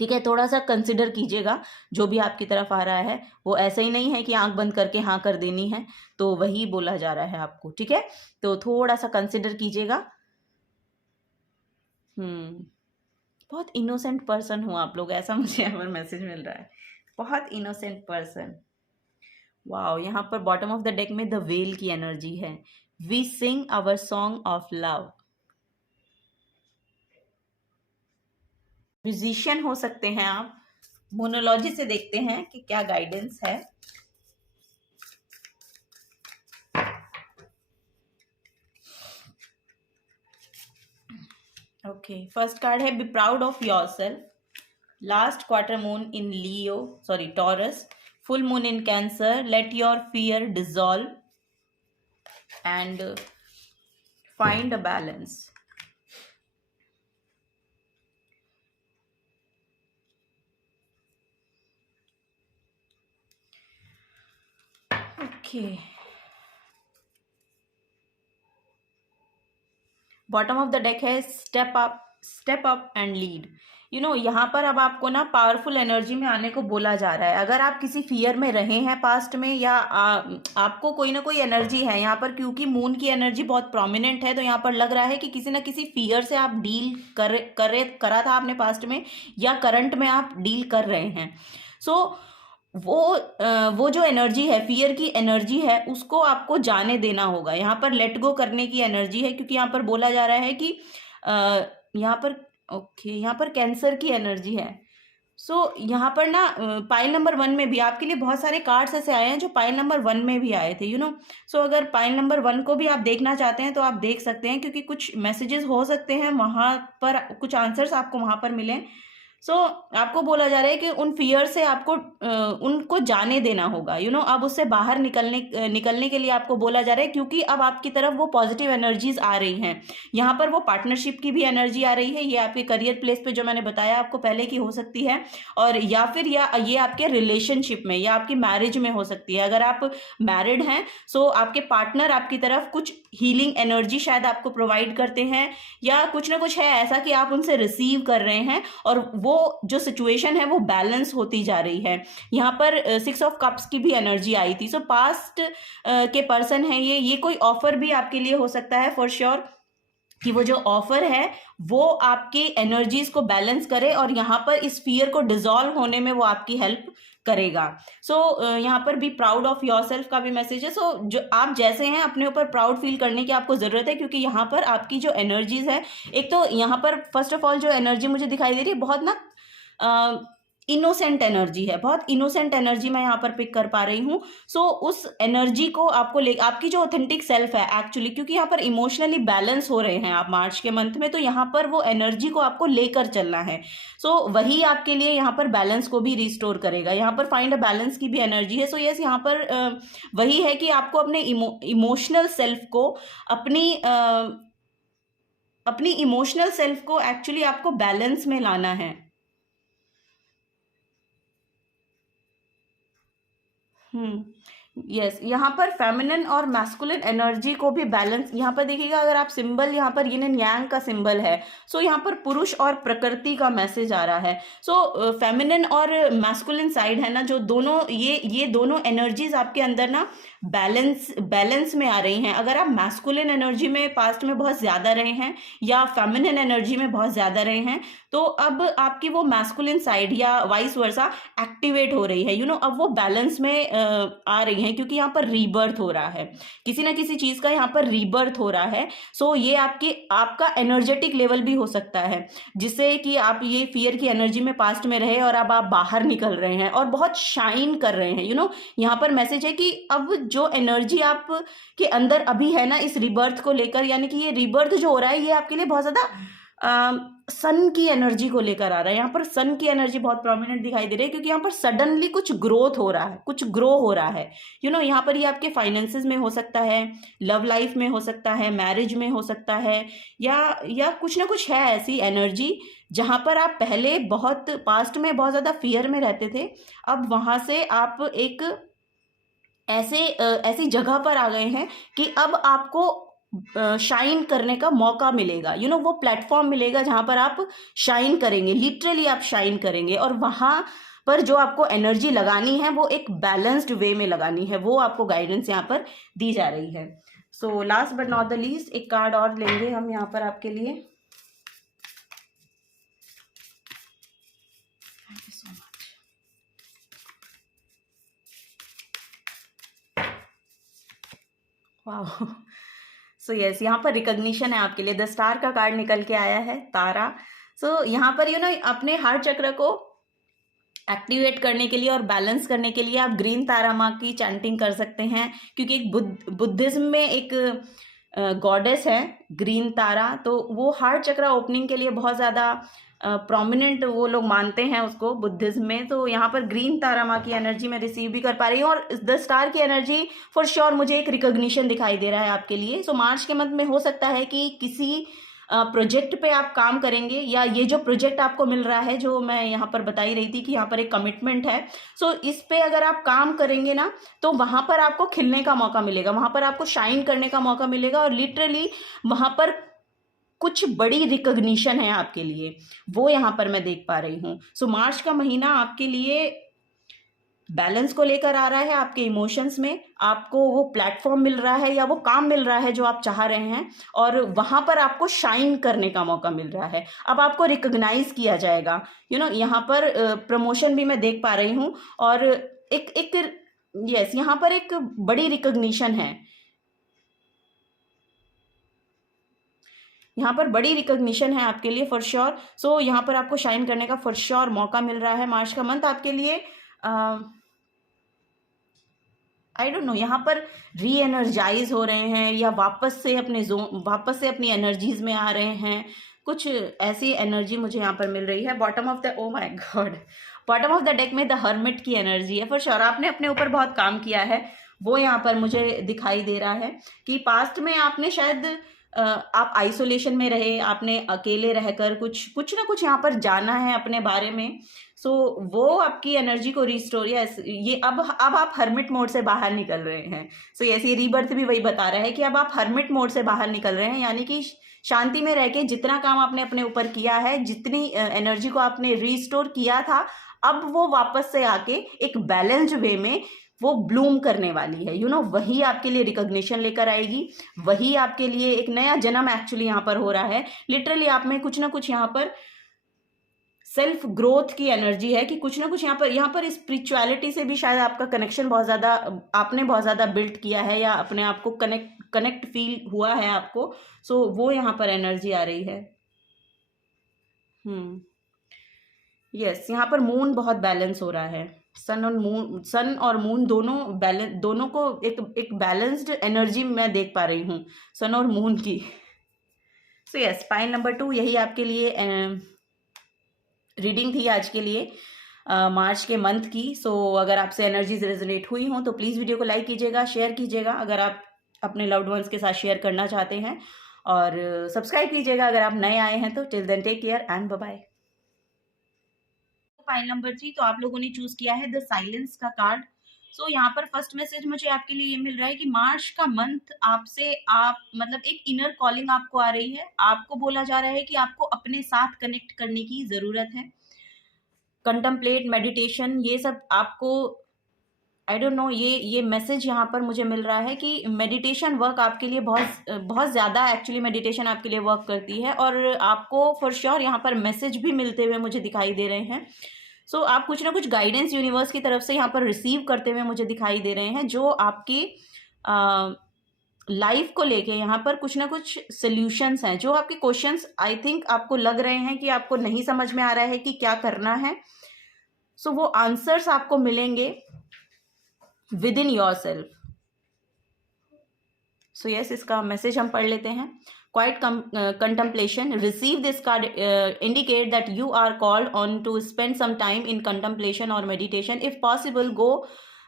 ठीक है। थोड़ा सा कंसिडर कीजिएगा जो भी आपकी तरफ आ रहा है। वो ऐसा ही नहीं है कि आंख बंद करके हाँ कर देनी है, तो वही बोला जा रहा है आपको, ठीक है। तो थोड़ा सा कंसिडर कीजिएगा। बहुत इनोसेंट पर्सन हो आप लोग, ऐसा मुझे यहाँ पर मैसेज मिल रहा है। बहुत इनोसेंट पर्सन। वाओ, यहाँ पर बॉटम ऑफ द डेक में द वेल की एनर्जी है। We sing our song of love. Musician हो सकते हैं आप। मोनोलॉजी से देखते हैं कि क्या गाइडेंस है। ओके, फर्स्ट कार्ड है be proud of yourself. Last quarter moon in Leo, sorry taurus, full moon in cancer, let your fear dissolve and find a balance. Okay, bottom of the deck है step up and lead. यहाँ पर अब आपको ना powerful energy में आने को बोला जा रहा है। अगर आप किसी फियर में रहे हैं पास्ट में, या आपको कोई ना कोई एनर्जी है यहाँ पर, क्योंकि मून की एनर्जी बहुत प्रोमिनेंट है, तो यहाँ पर लग रहा है कि किसी ना किसी फियर से आप डील करा था आपने पास्ट में, या करंट में आप डील कर रहे हैं। सो वो जो एनर्जी है, फियर की एनर्जी है, उसको आपको जाने देना होगा। यहाँ पर लेट गो करने की एनर्जी है, क्योंकि यहाँ पर बोला जा रहा है कि यहाँ पर यहाँ पर कैंसर की एनर्जी है। सो यहाँ पर ना पाइल नंबर 1 में भी आपके लिए बहुत सारे कार्ड्स ऐसे आए हैं जो पाइल नंबर 1 में भी आए थे, सो अगर पाइल नंबर 1 को भी आप देखना चाहते हैं तो आप देख सकते हैं, क्योंकि कुछ मैसेजेस हो सकते हैं वहाँ पर, कुछ आंसर्स आपको वहाँ पर मिले। सो आपको बोला जा रहा है कि उन फियर से आपको उनको जाने देना होगा, अब उससे बाहर निकलने के लिए आपको बोला जा रहा है, क्योंकि अब आपकी तरफ वो पॉजिटिव एनर्जीज आ रही हैं। यहाँ पर वो पार्टनरशिप की भी एनर्जी आ रही है, ये आपके करियर प्लेस पे जो मैंने बताया आपको पहले की हो सकती है, और या फिर ये आपके रिलेशनशिप में या आपकी मैरिज में हो सकती है। अगर आप मैरिड हैं, सो आपके पार्टनर आपकी तरफ कुछ हीलिंग एनर्जी शायद आपको प्रोवाइड करते हैं, या कुछ ना कुछ है ऐसा कि आप उनसे रिसीव कर रहे हैं, और वो जो सिचुएशन है वो बैलेंस होती जा रही है। यहाँ पर 6 ऑफ कप्स की भी एनर्जी आई थी। सो पास्ट के पर्सन है ये कोई ऑफर भी आपके लिए हो सकता है फॉर श्योर, कि वो जो ऑफर है वो आपकी एनर्जीज को बैलेंस करे, और यहाँ पर इस फियर को डिसॉल्व होने में वो आपकी हेल्प करेगा। सो यहाँ पर be proud of your self का भी मैसेज है। सो जो आप जैसे हैं अपने ऊपर प्राउड फील करने की आपको ज़रूरत है, क्योंकि यहाँ पर आपकी जो एनर्जीज है, एक तो यहाँ पर फर्स्ट ऑफ ऑल जो एनर्जी मुझे दिखाई दे रही है बहुत ना इनोसेंट एनर्जी है, बहुत इनोसेंट एनर्जी मैं यहाँ पर पिक कर पा रही हूँ। सो उस एनर्जी को आपको ले, आपकी जो ऑथेंटिक सेल्फ है एक्चुअली, क्योंकि यहाँ पर इमोशनली बैलेंस हो रहे हैं आप मार्च के मंथ में, तो यहाँ पर वो एनर्जी को आपको लेकर चलना है। सो वही आपके लिए यहाँ पर बैलेंस को भी रिस्टोर करेगा। यहाँ पर फाइंड अ बैलेंस की भी एनर्जी है। सो यस, यहाँ पर वही है कि आपको अपने इमोशनल सेल्फ को अपनी इमोशनल सेल्फ को एक्चुअली आपको बैलेंस में लाना है। यस, यहाँ पर फेमिनिन और मैस्कुलिन एनर्जी को भी बैलेंस, यहाँ पर देखिएगा अगर आप सिंबल, यहाँ पर यिन एंड यांग का सिंबल है। सो यहाँ पर पुरुष और प्रकृति का मैसेज आ रहा है। सो फेमिनिन और मैस्कुलिन साइड है ना, जो दोनों ये दोनों एनर्जीज आपके अंदर ना बैलेंस में आ रही हैं। अगर आप मैस्कुलिन एनर्जी में पास्ट में बहुत ज़्यादा रहे हैं या फेमिनिन एनर्जी में बहुत ज़्यादा रहे हैं, तो अब आपकी वो मैस्कुलिन साइड या वाइस वर्सा एक्टिवेट हो रही है। अब वो बैलेंस में आ रही हैं, क्योंकि यहाँ पर रीबर्थ हो रहा है, किसी ना किसी चीज़ का यहाँ पर रीबर्थ हो रहा है। सो ये आपका एनर्जेटिक लेवल भी हो सकता है, जिससे कि आप ये फियर की एनर्जी में पास्ट में रहे और अब आप बाहर निकल रहे हैं और बहुत शाइन कर रहे हैं। यहाँ पर मैसेज है कि अब जो एनर्जी आप के अंदर अभी है ना इस रीबर्थ को लेकर, यानी कि ये रीबर्थ जो हो रहा है ये आपके लिए बहुत ज़्यादा सन की एनर्जी को लेकर आ रहा है। यहाँ पर सन की एनर्जी बहुत प्रोमिनेंट दिखाई दे रही है, क्योंकि यहाँ पर सडनली कुछ ग्रोथ हो रहा है, कुछ ग्रो हो रहा है। यहाँ पर ये आपके फाइनेंसेस में हो सकता है, लव लाइफ में हो सकता है, मैरिज में हो सकता है, या कुछ ना कुछ है ऐसी एनर्जी जहाँ पर आप पहले बहुत पास्ट में बहुत ज़्यादा फियर में रहते थे, अब वहाँ से आप एक ऐसी जगह पर आ गए हैं कि अब आपको शाइन करने का मौका मिलेगा। वो प्लेटफॉर्म मिलेगा जहाँ पर आप शाइन करेंगे, लिटरली आप शाइन करेंगे, और वहाँ पर जो आपको एनर्जी लगानी है वो एक बैलेंस्ड वे में लगानी है, वो आपको गाइडेंस यहाँ पर दी जा रही है। So last but not the least, एक कार्ड और लेंगे हम यहाँ पर आपके लिए। Thank you so much. वाह। सो यस, यहाँ पर रिकॉग्निशन है आपके लिए। द स्टार का कार्ड निकल के आया है, तारा। सो यहाँ पर अपने हार्ट चक्र को एक्टिवेट करने के लिए और बैलेंस करने के लिए आप ग्रीन तारा माँ की चैंटिंग कर सकते हैं, क्योंकि एक बुद्धिज्म में एक गॉडेस है ग्रीन तारा, तो वो हार्ट चक्र ओपनिंग के लिए बहुत ज़्यादा प्रोमिनेंट वो लोग मानते हैं उसको बुद्धिज्म में। तो यहाँ पर ग्रीन तारा माँ की एनर्जी मैं रिसीव भी कर पा रही हूँ, और द स्टार की एनर्जी फॉर श्योर मुझे एक रिकॉग्निशन दिखाई दे रहा है आपके लिए। सो मार्च के मंथ में हो सकता है कि किसी प्रोजेक्ट पे आप काम करेंगे, या ये जो प्रोजेक्ट आपको मिल रहा है, जो मैं यहाँ पर बता ही रही थी कि यहाँ पर एक कमिटमेंट है। सो इस पे अगर आप काम करेंगे ना, तो वहाँ पर आपको खिलने का मौका मिलेगा, वहाँ पर आपको शाइन करने का मौका मिलेगा, और लिटरली वहाँ पर कुछ बड़ी रिकॉग्निशन है आपके लिए, वो यहाँ पर मैं देख पा रही हूँ। सो मार्च का महीना आपके लिए बैलेंस को लेकर आ रहा है। आपके इमोशंस में आपको वो प्लेटफॉर्म मिल रहा है या वो काम मिल रहा है जो आप चाह रहे हैं, और वहाँ पर आपको शाइन करने का मौका मिल रहा है। अब आपको रिकॉग्नाइज किया जाएगा। यहाँ पर प्रमोशन भी मैं देख पा रही हूँ, और यस, यहाँ पर एक बड़ी रिकॉग्निशन है, यहाँ पर बड़ी रिकॉग्निशन है आपके लिए फॉर श्योर। सो यहाँ पर आपको शाइन करने का फॉर श्योर मौका मिल रहा है। मार्च का मंथ आपके लिए आई डोंट नो, यहाँ पर री एनर्जाइज हो रहे हैं, या वापस से अपनी एनर्जीज में आ रहे हैं। कुछ ऐसी एनर्जी मुझे यहाँ पर मिल रही है। Bottom of the, oh my God, bottom of the deck में द हर्मिट की एनर्जी है। फॉर श्योर आपने अपने ऊपर बहुत काम किया है, वो यहाँ पर मुझे दिखाई दे रहा है कि पास्ट में आपने शायद आप आइसोलेशन में रहे, आपने अकेले रहकर कुछ ना कुछ यहाँ पर जाना है अपने बारे में। सो वो आपकी एनर्जी को रिस्टोर, या ये अब आप हर्मिट मोड से बाहर निकल रहे हैं। सो ये रीबर्थ भी वही बता रहा है कि अब आप हर्मिट मोड से बाहर निकल रहे हैं, यानी कि शांति में रह के जितना काम आपने अपने ऊपर किया है, जितनी एनर्जी को आपने रिस्टोर किया था, अब वो वापस से आके एक बैलेंस्ड वे में वो ब्लूम करने वाली है। वही आपके लिए रिकॉग्निशन लेकर आएगी, वही आपके लिए एक नया जन्म एक्चुअली यहाँ पर हो रहा है। लिटरली आप में कुछ ना कुछ यहाँ पर सेल्फ ग्रोथ की एनर्जी है कि कुछ ना कुछ यहाँ पर स्पिरिचुअलिटी से भी शायद आपका कनेक्शन बहुत ज़्यादा, आपने बहुत ज़्यादा बिल्ड किया है, या अपने आप को कनेक्ट फील हुआ है आपको। सो वो यहाँ पर एनर्जी आ रही है। यस, यहाँ पर मून बहुत बैलेंस हो रहा है। सन और मून दोनों को एक बैलेंस्ड एनर्जी मैं देख पा रही हूँ, सन और मून की। सो यस, पाइल नंबर 2 यही आपके लिए रीडिंग थी आज के लिए, मार्च के मंथ की। सो अगर आपसे एनर्जीज रेजोनेट हुई हो तो प्लीज़ वीडियो को लाइक कीजिएगा, शेयर कीजिएगा अगर आप अपने लव्ड वंस के साथ शेयर करना चाहते हैं, और सब्सक्राइब कीजिएगा अगर आप नए आए हैं तो। Till then take care and bye bye. Pile number 3, तो आप लोगों ने चूज किया है द साइलेंस का कार्ड। सो यहाँ पर फर्स्ट मैसेज मुझे आपके लिए ये मिल रहा है कि मार्च का मंथ आपसे मतलब एक इनर कॉलिंग आपको आ रही है। आपको बोला जा रहा है कि आपको अपने साथ कनेक्ट करने की जरूरत है। कंटम्पलेट, मेडिटेशन, ये सब आपको, आई डोंट नो, ये मैसेज यहाँ पर मुझे मिल रहा है कि मेडिटेशन वर्क आपके लिए बहुत ज़्यादा, एक्चुअली मेडिटेशन आपके लिए वर्क करती है, और आपको फॉर श्योर यहाँ पर मैसेज भी मिलते हुए मुझे दिखाई दे रहे हैं। सो आप कुछ ना कुछ गाइडेंस यूनिवर्स की तरफ से यहाँ पर रिसीव करते हुए मुझे दिखाई दे रहे हैं, जो आपकी लाइफ को लेके यहाँ पर कुछ ना कुछ सॉल्यूशंस हैं, जो आपके क्वेश्चंस आई थिंक आपको लग रहे हैं कि आपको नहीं समझ में आ रहा है कि क्या करना है। सो वो आंसर्स आपको मिलेंगे with in your self. So yes, इसका मैसेज हम पढ़ लेते हैं। Quiet contemplation. Receive this card indicate that you are called on to spend some time in contemplation or meditation. If possible, go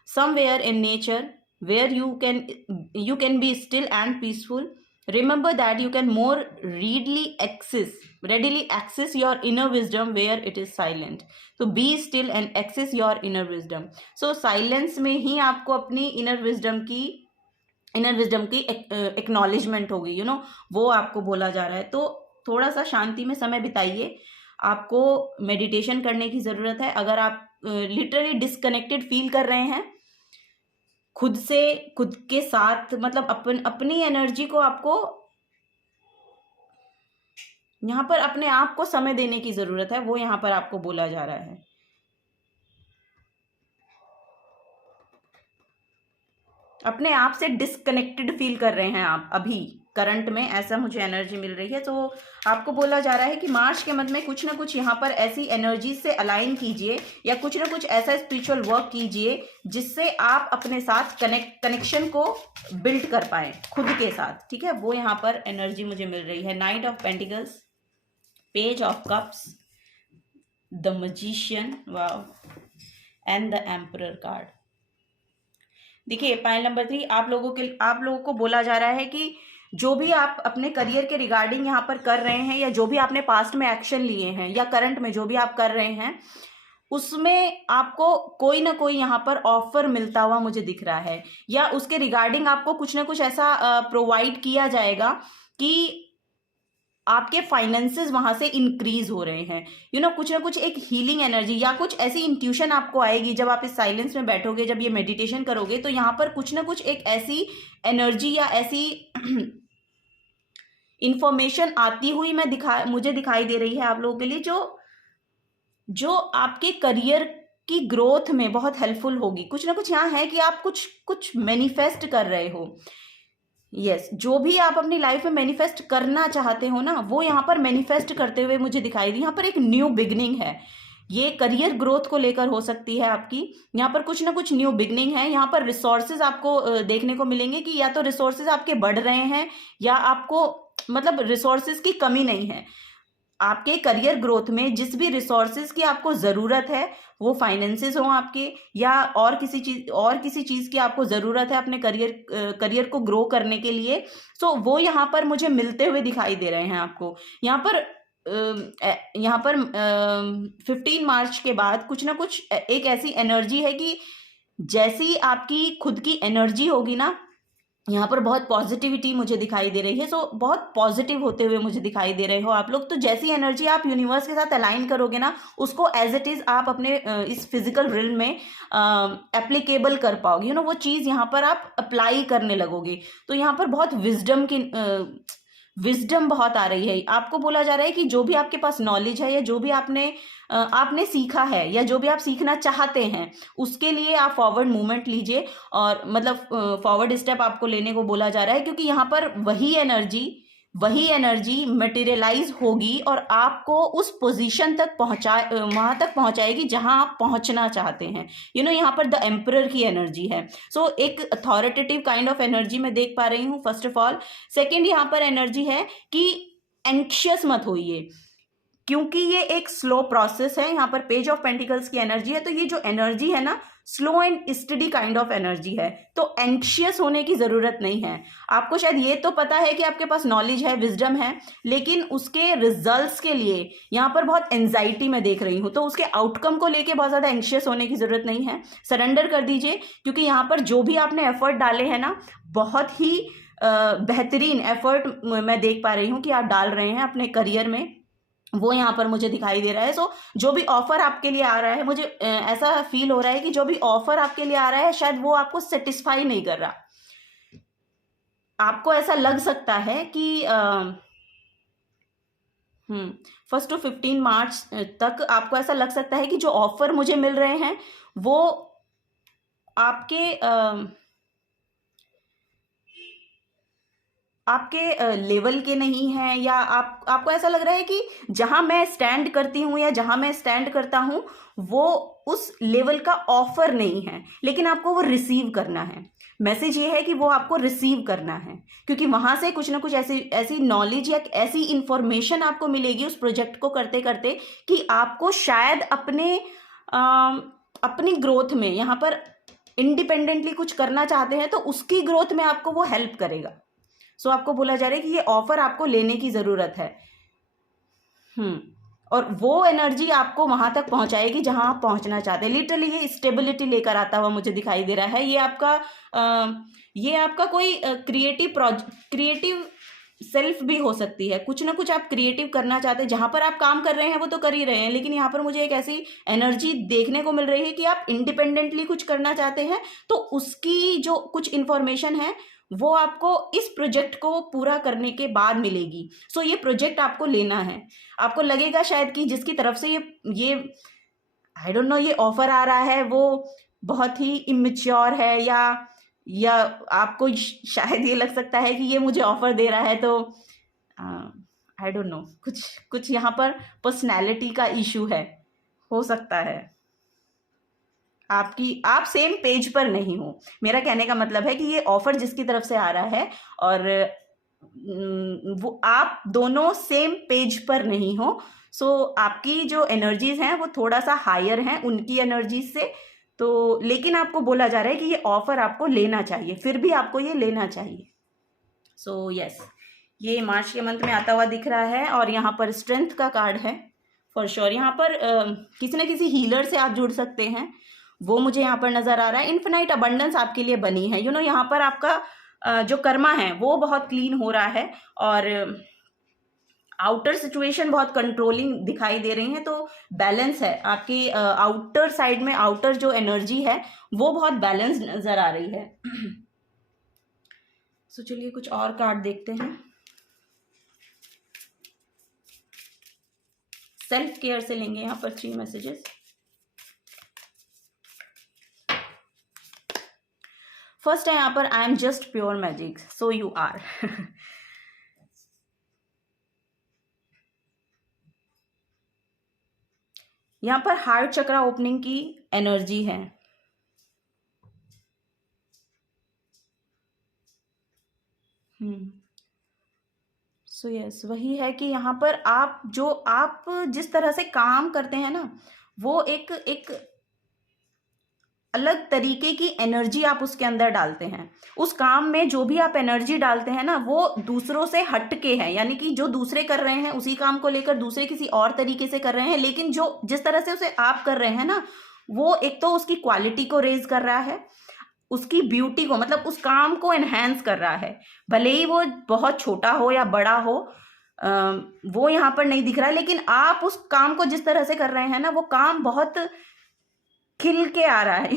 somewhere in nature where you can be still and peaceful. Remember that you can more readily access your inner wisdom where it is silent. So be still and access your inner wisdom. So silence में ही आपको अपनी inner wisdom की acknowledgement होगी, वो आपको बोला जा रहा है। तो थोड़ा सा शांति में समय बिताइए, आपको मेडिटेशन करने की ज़रूरत है। अगर आप लिटरली डिस्कनेक्टेड फील कर रहे हैं खुद से, खुद के साथ, मतलब अपनी एनर्जी को आपको यहाँ पर अपने आप को समय देने की ज़रूरत है, वो यहाँ पर आपको बोला जा रहा है। अपने आप से डिस्कनेक्टेड फील कर रहे हैं आप अभी करंट में, ऐसा मुझे एनर्जी मिल रही है। तो आपको बोला जा रहा है कि मार्च के मंथ में कुछ ना कुछ यहाँ पर ऐसी एनर्जी से अलाइन कीजिए, या कुछ ना कुछ ऐसा स्पिरिचुअल वर्क कीजिए जिससे आप अपने साथ कनेक्शन को बिल्ड कर पाए खुद के साथ, ठीक है। वो यहाँ पर एनर्जी मुझे मिल रही है। Night of pentacles, page of cups, the magician, wow, and the emperor card. देखिए, पाइल नंबर 3, आप लोगों को बोला जा रहा है कि जो भी आप अपने करियर के रिगार्डिंग यहाँ पर कर रहे हैं, या जो भी आपने पास्ट में एक्शन लिए हैं, या करंट में जो भी आप कर रहे हैं, उसमें आपको कोई ना कोई यहाँ पर ऑफर मिलता हुआ मुझे दिख रहा है, या उसके रिगार्डिंग आपको कुछ ना कुछ ऐसा प्रोवाइड किया जाएगा कि आपके फाइनेंसेस वहां से इंक्रीज हो रहे हैं। कुछ ना कुछ एक हीलिंग एनर्जी, या कुछ ऐसी इंट्यूशन आपको आएगी जब आप इस साइलेंस में बैठोगे, जब ये मेडिटेशन करोगे, तो यहाँ पर कुछ ना कुछ एक ऐसी एनर्जी या ऐसी इंफॉर्मेशन आती हुई मुझे दिखाई दे रही है आप लोगों के लिए, जो आपके करियर की ग्रोथ में बहुत हेल्पफुल होगी। कुछ ना कुछ यहाँ है कि आप कुछ मैनिफेस्ट कर रहे हो। यस, जो भी आप अपनी लाइफ में मैनिफेस्ट करना चाहते हो ना, वो यहाँ पर मैनिफेस्ट करते हुए मुझे दिखाई दी। यहाँ पर एक न्यू बिगनिंग है, ये करियर ग्रोथ को लेकर हो सकती है आपकी। यहाँ पर कुछ ना कुछ न्यू बिगनिंग है। यहाँ पर रिसोर्सेज आपको देखने को मिलेंगे कि या तो रिसोर्सेज आपके बढ़ रहे हैं, या आपको मतलब रिसोर्सेज की कमी नहीं है। आपके करियर ग्रोथ में जिस भी रिसोर्सेज की आपको ज़रूरत है, वो फाइनेंसेस हो आपके, या और किसी चीज़ की आपको ज़रूरत है अपने करियर को ग्रो करने के लिए, सो वो यहाँ पर मुझे मिलते हुए दिखाई दे रहे हैं आपको। यहाँ पर 15 मार्च के बाद कुछ ना कुछ एक ऐसी एनर्जी है कि जैसी आपकी खुद की एनर्जी होगी ना, यहाँ पर बहुत पॉजिटिविटी मुझे दिखाई दे रही है। सो बहुत पॉजिटिव होते हुए मुझे दिखाई दे रहे हो आप लोग। तो जैसी एनर्जी आप यूनिवर्स के साथ अलाइन करोगे ना, उसको एज इट इज आप अपने इस फिजिकल रिल्म में एप्लीकेबल कर पाओगे। वो चीज़ यहाँ पर आप अप्लाई करने लगोगे। तो यहाँ पर बहुत विजडम बहुत आ रही है। आपको बोला जा रहा है कि जो भी आपके पास नॉलेज है, या जो भी आपने सीखा है, या जो भी आप सीखना चाहते हैं, उसके लिए आप फॉरवर्ड मूवमेंट लीजिए। और मतलब फॉरवर्ड स्टेप आपको लेने को बोला जा रहा है, क्योंकि यहाँ पर वही एनर्जी मटेरियलाइज होगी और आपको उस पोजीशन तक वहां तक पहुंचाएगी जहां आप पहुंचना चाहते हैं। यहाँ पर द एम्परर की एनर्जी है। सो एक अथॉरिटेटिव काइंड ऑफ एनर्जी मैं देख पा रही हूँ, फर्स्ट ऑफ ऑल। सेकेंड, यहाँ पर एनर्जी है कि एंक्शियस मत होइए, क्योंकि ये एक स्लो प्रोसेस है। यहाँ पर पेज ऑफ पेंटिकल्स की एनर्जी है। तो ये जो एनर्जी है ना, slow and study kind of energy है। तो एंक्शियस होने की जरूरत नहीं है। आपको शायद ये तो पता है कि आपके पास नॉलेज है, विजडम है, लेकिन उसके रिजल्ट्स के लिए यहाँ पर बहुत एंजाइटी मैं देख रही हूँ। तो उसके आउटकम को लेके बहुत ज्यादा एंक्शियस होने की जरूरत नहीं है। सरेंडर कर दीजिए, क्योंकि यहाँ पर जो भी आपने एफर्ट डाले हैं ना, बहुत ही बेहतरीन एफर्ट मैं देख पा रही हूँ कि आप डाल रहे हैं अपने करियर में, वो यहाँ पर मुझे दिखाई दे रहा है। सो जो भी ऑफर आपके लिए आ रहा है, मुझे ऐसा फील हो रहा है कि जो भी ऑफर आपके लिए आ रहा है, शायद वो आपको सेटिस्फाई नहीं कर रहा। आपको ऐसा लग सकता है कि 1 to 15 मार्च तक आपको ऐसा लग सकता है कि जो ऑफर मुझे मिल रहे हैं वो आपके लेवल के नहीं है, या आपको ऐसा लग रहा है कि जहां मैं स्टैंड करती हूँ या जहां मैं स्टैंड करता हूं, वो उस लेवल का ऑफर नहीं है, लेकिन आपको वो रिसीव करना है। मैसेज ये है कि वो आपको रिसीव करना है, क्योंकि वहां से कुछ ना कुछ ऐसी ऐसी नॉलेज या ऐसी इंफॉर्मेशन आपको मिलेगी उस प्रोजेक्ट को करते करते, कि आपको शायद अपनी ग्रोथ में, यहाँ पर इंडिपेंडेंटली कुछ करना चाहते हैं तो उसकी ग्रोथ में आपको वो हेल्प करेगा। सो आपको बोला जा रहा है कि ये ऑफर आपको लेने की जरूरत है। और वो एनर्जी आपको वहां तक पहुंचाएगी जहां आप पहुंचना चाहते हैं। लिटरली ये स्टेबिलिटी लेकर आता हुआ मुझे दिखाई दे रहा है। ये आपका कोई क्रिएटिव सेल्फ भी हो सकती है। कुछ ना कुछ आप क्रिएटिव करना चाहते हैं, जहां पर आप काम कर रहे हैं वो तो कर ही रहे हैं, लेकिन यहाँ पर मुझे एक ऐसी एनर्जी देखने को मिल रही है कि आप इंडिपेंडेंटली कुछ करना चाहते हैं। तो उसकी जो कुछ इंफॉर्मेशन है वो आपको इस प्रोजेक्ट को पूरा करने के बाद मिलेगी। सो ये प्रोजेक्ट आपको लेना है। आपको लगेगा शायद कि जिसकी तरफ से ये आई डोंट नो ये ऑफर आ रहा है वो बहुत ही इमेच्योर है, या आपको शायद ये लग सकता है कि ये मुझे ऑफर दे रहा है तो आई डोंट नो, कुछ यहाँ पर पर्सनैलिटी का इशू है, हो सकता है। आप सेम पेज पर नहीं हो। मेरा कहने का मतलब है कि ये ऑफर जिसकी तरफ से आ रहा है, और वो आप दोनों सेम पेज पर नहीं हो। सो आपकी जो एनर्जीज हैं वो थोड़ा सा हायर हैं उनकी एनर्जीज से। तो लेकिन आपको बोला जा रहा है कि ये ऑफर आपको लेना चाहिए, फिर भी आपको ये लेना चाहिए। सो यस, ये मार्च के मंथ में आता हुआ दिख रहा है। और यहाँ पर स्ट्रेंथ का कार्ड है फॉर श्योर। यहाँ पर किसी न किसी हीलर से आप जुड़ सकते हैं, वो मुझे यहाँ पर नजर आ रहा है। इन्फिनाइट अबंडेंस आपके लिए बनी है। यहाँ पर आपका जो कर्मा है वो बहुत क्लीन हो रहा है, और आउटर सिचुएशन बहुत कंट्रोलिंग दिखाई दे रही है। तो बैलेंस है आपकी आउटर साइड में, आउटर जो एनर्जी है वो बहुत बैलेंस नजर आ रही है। सो चलिए कुछ और कार्ड देखते हैं। सेल्फ केयर से लेंगे यहाँ पर 3 मैसेजेस। फर्स्ट है यहाँ पर I am just pure magic, so you are. यहाँ पर हार्ट चक्रा ओपनिंग की एनर्जी है। सो यस, वही है कि यहाँ पर आप जिस तरह से काम करते हैं ना, वो एक एक अलग तरीके की एनर्जी आप उसके अंदर डालते हैं। उस काम में जो भी आप एनर्जी डालते हैं ना, वो दूसरों से हट के है, यानी कि जो दूसरे कर रहे हैं उसी काम को लेकर दूसरे किसी और तरीके से कर रहे हैं, लेकिन जो जिस तरह से उसे आप कर रहे हैं ना, वो एक तो उसकी क्वालिटी को रेज कर रहा है, उसकी ब्यूटी को, मतलब उस काम को एनहेंस कर रहा है। भले ही वो बहुत छोटा हो या बड़ा हो, वो यहाँ पर नहीं दिख रहा है, लेकिन आप उस काम को जिस तरह से कर रहे हैं ना, वो काम बहुत खिल के आ रहा है,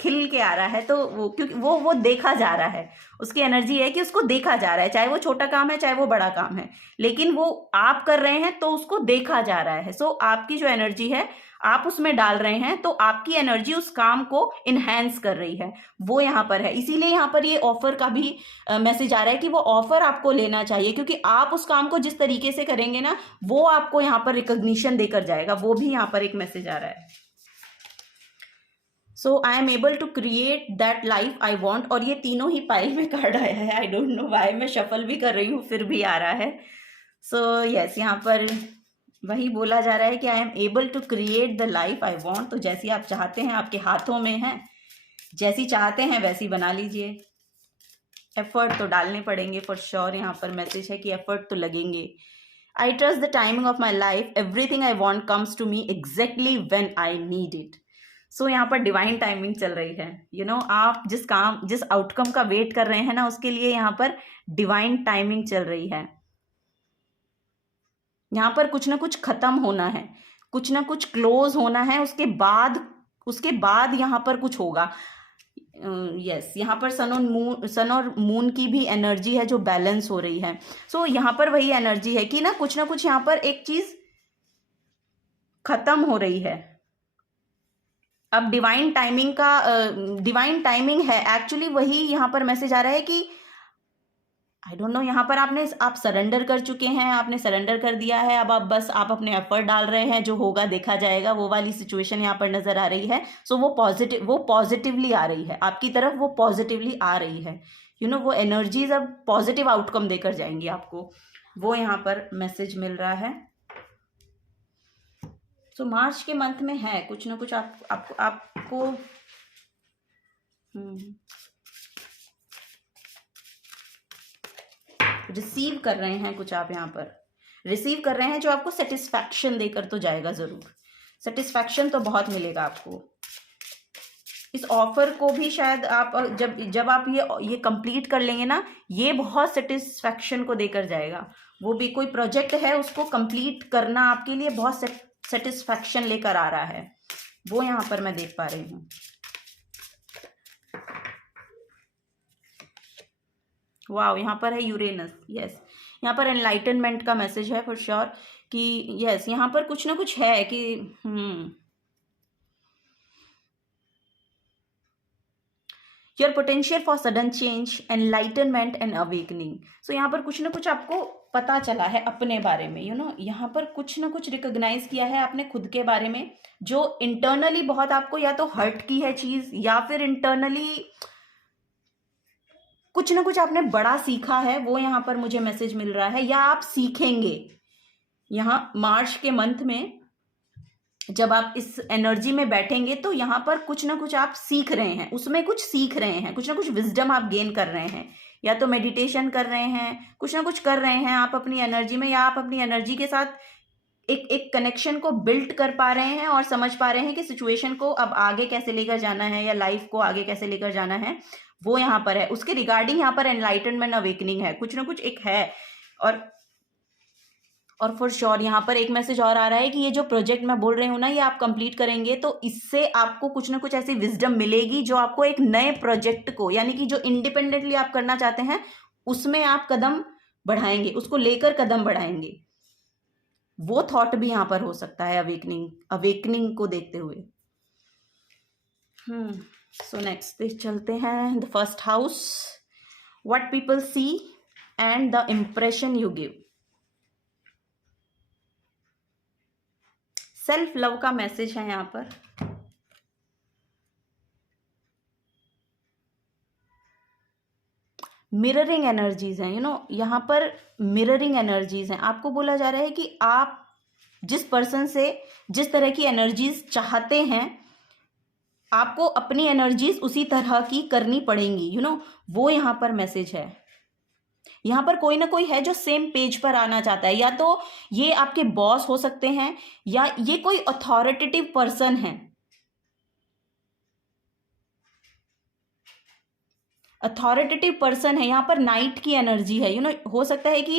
खिल के आ रहा है। तो वो क्योंकि वो देखा जा रहा है, उसकी एनर्जी है कि उसको देखा जा रहा है, चाहे वो छोटा काम है चाहे वो बड़ा काम है, लेकिन वो आप कर रहे हैं तो उसको देखा जा रहा है। सो आपकी जो एनर्जी है आप उसमें डाल रहे हैं, तो आपकी एनर्जी उस काम को इनहेंस कर रही है, वो यहाँ पर है। इसीलिए यहाँ पर ये ऑफर का भी मैसेज आ रहा है कि वो ऑफर आपको लेना चाहिए, क्योंकि आप उस काम को जिस तरीके से करेंगे ना, वो आपको यहाँ पर रिकॉग्निशन देकर जाएगा। वो भी यहाँ पर एक मैसेज आ रहा है। So I am able to create that life I want. और ये तीनों ही पाइल में कार्ड आया है, आई डोंट नो वाई, मैं शफल भी कर रही हूँ फिर भी आ रहा है। सो यस, यहाँ पर वही बोला जा रहा है कि I am able to create the life I want. तो जैसी आप चाहते हैं आपके हाथों में है, जैसी चाहते हैं वैसी बना लीजिए। एफर्ट तो डालने पड़ेंगे फॉर श्योर, यहाँ पर मैसेज है कि एफर्ट तो लगेंगे। I trust the timing of my life, everything I want comes to me exactly when I need it. So यहाँ पर डिवाइन टाइमिंग चल रही है। आप जिस आउटकम का वेट कर रहे हैं ना, उसके लिए यहाँ पर डिवाइन टाइमिंग चल रही है। यहाँ पर कुछ ना कुछ खत्म होना है, कुछ ना कुछ क्लोज होना है, उसके बाद यहाँ पर कुछ होगा। यस, यहाँ पर सन और मून की भी एनर्जी है जो बैलेंस हो रही है। सो यहाँ पर वही एनर्जी है कि ना कुछ यहाँ पर एक चीज खत्म हो रही है। अब डिवाइन टाइमिंग है एक्चुअली, वही यहाँ पर मैसेज आ रहा है कि आई डोंट नो, यहाँ पर आप सरेंडर कर चुके हैं, आपने सरेंडर कर दिया है। अब आप अपने एफर्ट डाल रहे हैं, जो होगा देखा जाएगा, वो वाली सिचुएशन यहाँ पर नजर आ रही है। सो वो पॉजिटिवली आ रही है आपकी तरफ, वो पॉजिटिवली आ रही है। वो एनर्जीज अब पॉजिटिव आउटकम देकर जाएंगी आपको, वो यहाँ पर मैसेज मिल रहा है। सो मार्च के मंथ में है कुछ ना कुछ आपको रिसीव कर रहे हैं, कुछ आप यहाँ पर रिसीव कर रहे हैं जो आपको सेटिस्फैक्शन देकर तो जाएगा। जरूर सेटिस्फैक्शन तो बहुत मिलेगा आपको। इस ऑफर को भी शायद आप जब आप ये कंप्लीट कर लेंगे ना, ये बहुत सेटिस्फैक्शन को देकर जाएगा। वो भी कोई प्रोजेक्ट है, उसको कंप्लीट करना आपके लिए बहुत सेटिस्फैक्शन लेकर आ रहा है, वो यहाँ पर मैं देख पा रही हूँ। वाह, यहाँ पर है यूरेनस। यस, यहाँ पर एनलाइटनमेंट का मैसेज है फॉर श्योर कि यस, यहाँ पर कुछ ना कुछ है कि your potential for sudden change, enlightenment and awakening. So यहाँ पर कुछ ना कुछ आपको पता चला है अपने बारे में, यहाँ पर कुछ ना कुछ रिकॉग्नाइज किया है आपने खुद के बारे में, जो इंटरनली बहुत आपको या तो हर्ट की है चीज, या फिर इंटरनली कुछ ना कुछ आपने बड़ा सीखा है, वो यहाँ पर मुझे मैसेज मिल रहा है, या आप सीखेंगे। यहाँ मार्च के मंथ में जब आप इस एनर्जी में बैठेंगे तो यहाँ पर कुछ ना कुछ आप सीख रहे हैं, उसमें कुछ सीख रहे हैं, कुछ ना कुछ विजडम आप गेन कर रहे हैं, या तो मेडिटेशन कर रहे हैं, कुछ ना कुछ कर रहे हैं आप अपनी एनर्जी में, या आप अपनी एनर्जी के साथ एक कनेक्शन को बिल्ड कर पा रहे हैं और समझ पा रहे हैं कि सिचुएशन को अब आगे कैसे लेकर जाना है, या लाइफ को आगे कैसे लेकर जाना है, वो यहाँ पर है। उसके रिगार्डिंग यहाँ पर एनलाइटनमेंट अवेकनिंग है, कुछ ना कुछ एक है। और फॉर श्योर यहाँ पर एक मैसेज और आ रहा है कि ये जो प्रोजेक्ट मैं बोल रही हूँ ना, ये आप कंप्लीट करेंगे तो इससे आपको कुछ ना कुछ ऐसी विजडम मिलेगी जो आपको एक नए प्रोजेक्ट को, यानी कि जो इंडिपेंडेंटली आप करना चाहते हैं, उसमें आप कदम बढ़ाएंगे, उसको लेकर कदम बढ़ाएंगे। वो थॉट भी यहाँ पर हो सकता है अवेकनिंग को देखते हुए। सो नेक्स्ट चलते हैं, the first house, what people see and the impression you give. Self love का मैसेज है यहाँ पर। मिररिंग एनर्जीज हैं, यहाँ पर मिररिंग एनर्जीज हैं। आपको बोला जा रहा है कि आप जिस पर्सन से जिस तरह की एनर्जीज चाहते हैं, आपको अपनी एनर्जीज उसी तरह की करनी पड़ेंगी, वो यहाँ पर मैसेज है। यहाँ पर कोई ना कोई है जो सेम पेज पर आना चाहता है, या तो ये आपके बॉस हो सकते हैं, या ये कोई अथॉरिटेटिव पर्सन है। अथॉरिटेटिव पर्सन है, यहाँ पर नाइट की एनर्जी है। हो सकता है कि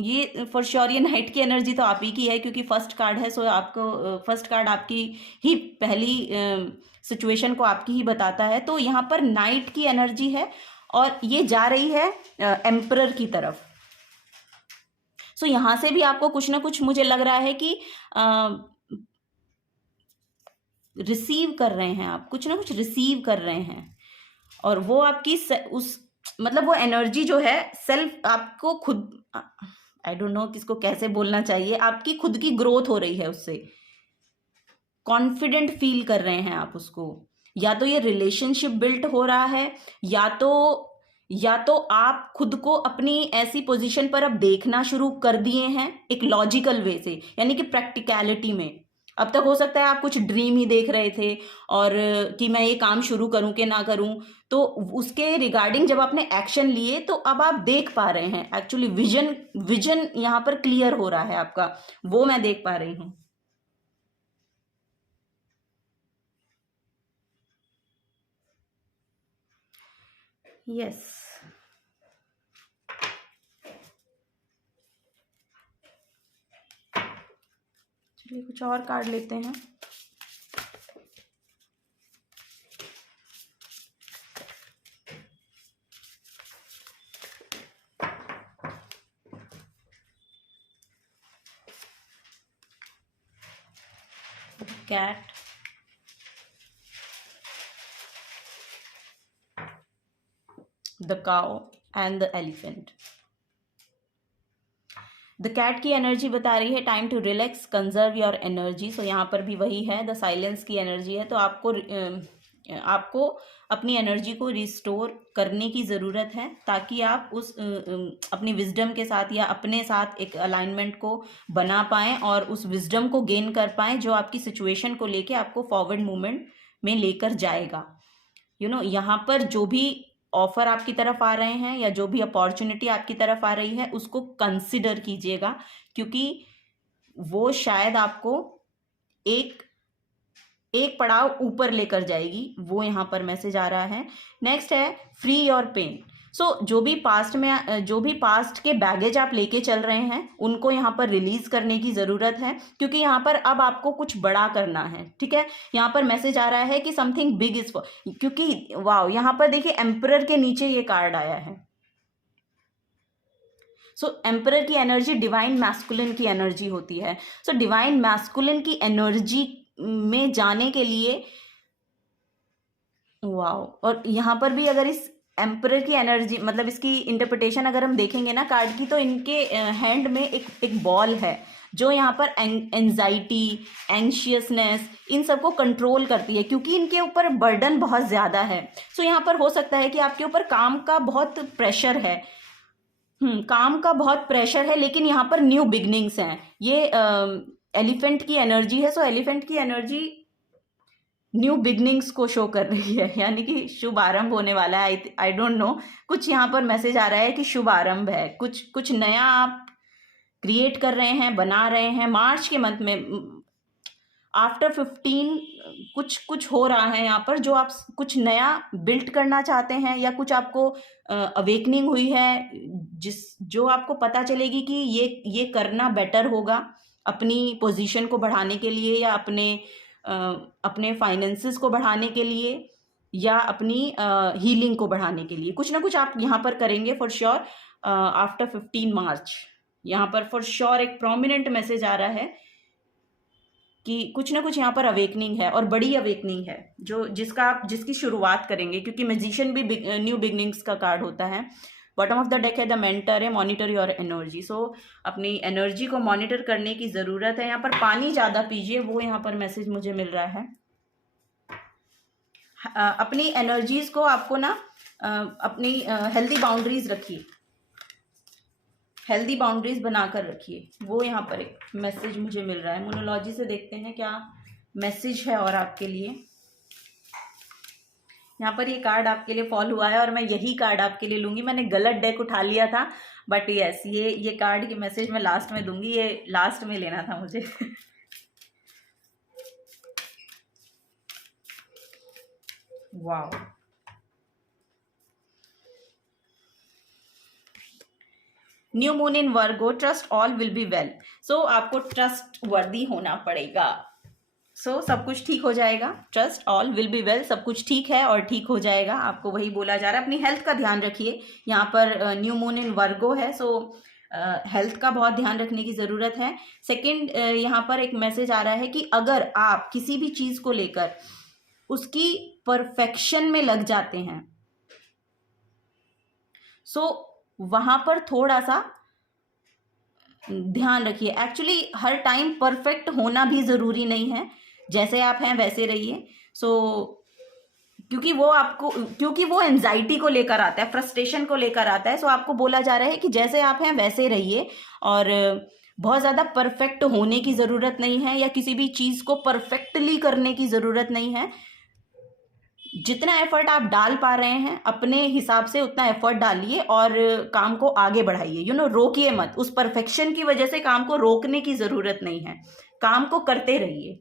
ये फॉर श्योर ये नाइट की एनर्जी तो आप ही की है, क्योंकि फर्स्ट कार्ड है। सो आपको फर्स्ट कार्ड आपकी ही पहली सिचुएशन को आपकी ही बताता है। तो यहाँ पर नाइट की एनर्जी है और ये जा रही है एम्परर की तरफ। सो यहाँ से भी आपको कुछ ना कुछ मुझे लग रहा है कि रिसीव कर रहे हैं, आप कुछ ना कुछ रिसीव कर रहे हैं, और वो आपकी मतलब वो एनर्जी जो है सेल्फ, आपको खुद, आई डोंट नो किसको कैसे बोलना चाहिए, आपकी खुद की ग्रोथ हो रही है, उससे कॉन्फिडेंट फील कर रहे हैं आप उसको। या तो ये रिलेशनशिप बिल्ट हो रहा है, या तो आप खुद को अपनी ऐसी पोजीशन पर अब देखना शुरू कर दिए हैं एक लॉजिकल वे से, यानी कि प्रैक्टिकलिटी में। अब तक हो सकता है आप कुछ ड्रीम ही देख रहे थे, और कि मैं ये काम शुरू करूं कि ना करूं, तो उसके रिगार्डिंग जब आपने एक्शन लिए तो अब आप देख पा रहे हैं एक्चुअली विजन यहाँ पर क्लियर हो रहा है आपका, वो मैं देख पा रही हूं। यस, चलिए कुछ और कार्ड लेते हैं। Cat, the cow and the elephant. The cat की एनर्जी बता रही है time to relax, conserve your energy. So यहाँ पर भी वही है, द साइलेंस की एनर्जी है। तो आपको अपनी एनर्जी को रिस्टोर करने की ज़रूरत है, ताकि आप उस अपनी विजडम के साथ या अपने साथ एक अलाइनमेंट को बना पाएँ और उस विजडम को गेन कर पाएँ, जो आपकी सिचुएशन को लेके आपको फॉरवर्ड मूवमेंट में लेकर जाएगा। यहाँ पर जो भी ऑफर आपकी तरफ आ रहे हैं, या जो भी अपॉर्चुनिटी आपकी तरफ आ रही है, उसको कंसिडर कीजिएगा, क्योंकि वो शायद आपको एक पड़ाव ऊपर लेकर जाएगी। वो यहाँ पर मैसेज आ रहा है। नेक्स्ट है फ्री योर पेन। सो जो भी पास्ट के बैगेज आप लेके चल रहे हैं, उनको यहाँ पर रिलीज करने की ज़रूरत है, क्योंकि यहाँ पर अब आपको कुछ बड़ा करना है। ठीक है, यहाँ पर मैसेज आ रहा है कि समथिंग बिग इज फॉर, क्योंकि वाओ, यहाँ पर देखिए एम्परर के नीचे ये कार्ड आया है। सो एम्परर की एनर्जी डिवाइन मैस्कुलिन की एनर्जी होती है। सो डिवाइन मैस्कुलिन की एनर्जी में जाने के लिए वाओ, और यहाँ पर भी अगर इस एम्परर की एनर्जी, मतलब इसकी इंटरप्रिटेशन अगर हम देखेंगे ना कार्ड की, तो इनके हैंड में एक बॉल है, जो यहाँ पर एंजाइटी, एंशियसनेस, इन सबको कंट्रोल करती है, क्योंकि इनके ऊपर बर्डन बहुत ज़्यादा है। सो यहाँ पर हो सकता है कि आपके ऊपर काम का बहुत प्रेशर है, काम का बहुत प्रेशर है, लेकिन यहाँ पर न्यू बिगनिंग्स हैं। ये एलिफेंट की एनर्जी है। सो एलिफेंट की एनर्जी न्यू बिगनिंग्स को शो कर रही है, यानी कि शुभ आरंभ होने वाला है। आई डोंट नो, कुछ यहाँ पर मैसेज आ रहा है कि शुभ आरंभ है, कुछ नया आप क्रिएट कर रहे हैं, बना रहे हैं। मार्च के मंथ में आफ्टर 15 कुछ हो रहा है यहाँ पर, जो आप कुछ नया बिल्ड करना चाहते हैं, या कुछ आपको अवेकनिंग हुई है, जो आपको पता चलेगी कि ये करना बेटर होगा अपनी पोजीशन को बढ़ाने के लिए, या अपने फाइनेंसेस को बढ़ाने के लिए, या अपनी हीलिंग को बढ़ाने के लिए। कुछ ना कुछ आप यहाँ पर करेंगे फॉर श्योर आफ्टर 15 मार्च। यहाँ पर फॉर श्योर एक प्रोमिनेंट मैसेज आ रहा है कि कुछ ना कुछ यहाँ पर अवेकनिंग है, और बड़ी अवेकनिंग है, जिसकी शुरुआत करेंगे, क्योंकि मैजिशियन भी न्यू बिगनिंग्स का कार्ड होता है। बॉटम ऑफ द डेक है द मेंटर, है मॉनिटर योर एनर्जी। सो अपनी एनर्जी को मॉनिटर करने की ज़रूरत है। यहाँ पर पानी ज़्यादा पीजिए, वो यहाँ पर मैसेज मुझे मिल रहा है। अपनी एनर्जीज को आपको ना अपनी हेल्दी बाउंड्रीज रखिए, हेल्दी बाउंड्रीज बनाकर रखिए। वो यहाँ पर एक मैसेज मुझे मिल रहा है। मोनोलॉजी से देखते हैं क्या मैसेज है और आपके लिए। यहाँ पर ये कार्ड आपके लिए फॉल हुआ है और मैं यही कार्ड आपके लिए लूंगी। मैंने गलत डेक उठा लिया था, बट यस ये कार्ड की मैसेज मैं लास्ट में दूंगी, ये लास्ट में लेना था मुझे। Wow, new moon in Virgo, trust all will be well. So आपको ट्रस्ट वर्दी होना पड़ेगा। सब कुछ ठीक हो जाएगा। Trust all will be well, सब कुछ ठीक है और ठीक हो जाएगा, आपको वही बोला जा रहा है। अपनी हेल्थ का ध्यान रखिए। यहाँ पर न्यू मून इन वर्गो है, हेल्थ का बहुत ध्यान रखने की ज़रूरत है। सेकंड, यहाँ पर एक मैसेज आ रहा है कि अगर आप किसी भी चीज़ को लेकर उसकी परफेक्शन में लग जाते हैं, वहां पर थोड़ा सा ध्यान रखिए। एक्चुअली हर टाइम परफेक्ट होना भी ज़रूरी नहीं है, जैसे आप हैं वैसे रहिए। क्योंकि वो एंजाइटी को लेकर आता है, फ्रस्ट्रेशन को लेकर आता है। आपको बोला जा रहा है कि जैसे आप हैं वैसे रहिए और बहुत ज़्यादा परफेक्ट होने की ज़रूरत नहीं है या किसी भी चीज़ को परफेक्टली करने की ज़रूरत नहीं है। जितना एफर्ट आप डाल पा रहे हैं अपने हिसाब से उतना एफर्ट डालिए और काम को आगे बढ़ाइए। रोकिए मत। उस परफेक्शन की वजह से काम को रोकने की ज़रूरत नहीं है, काम को करते रहिए,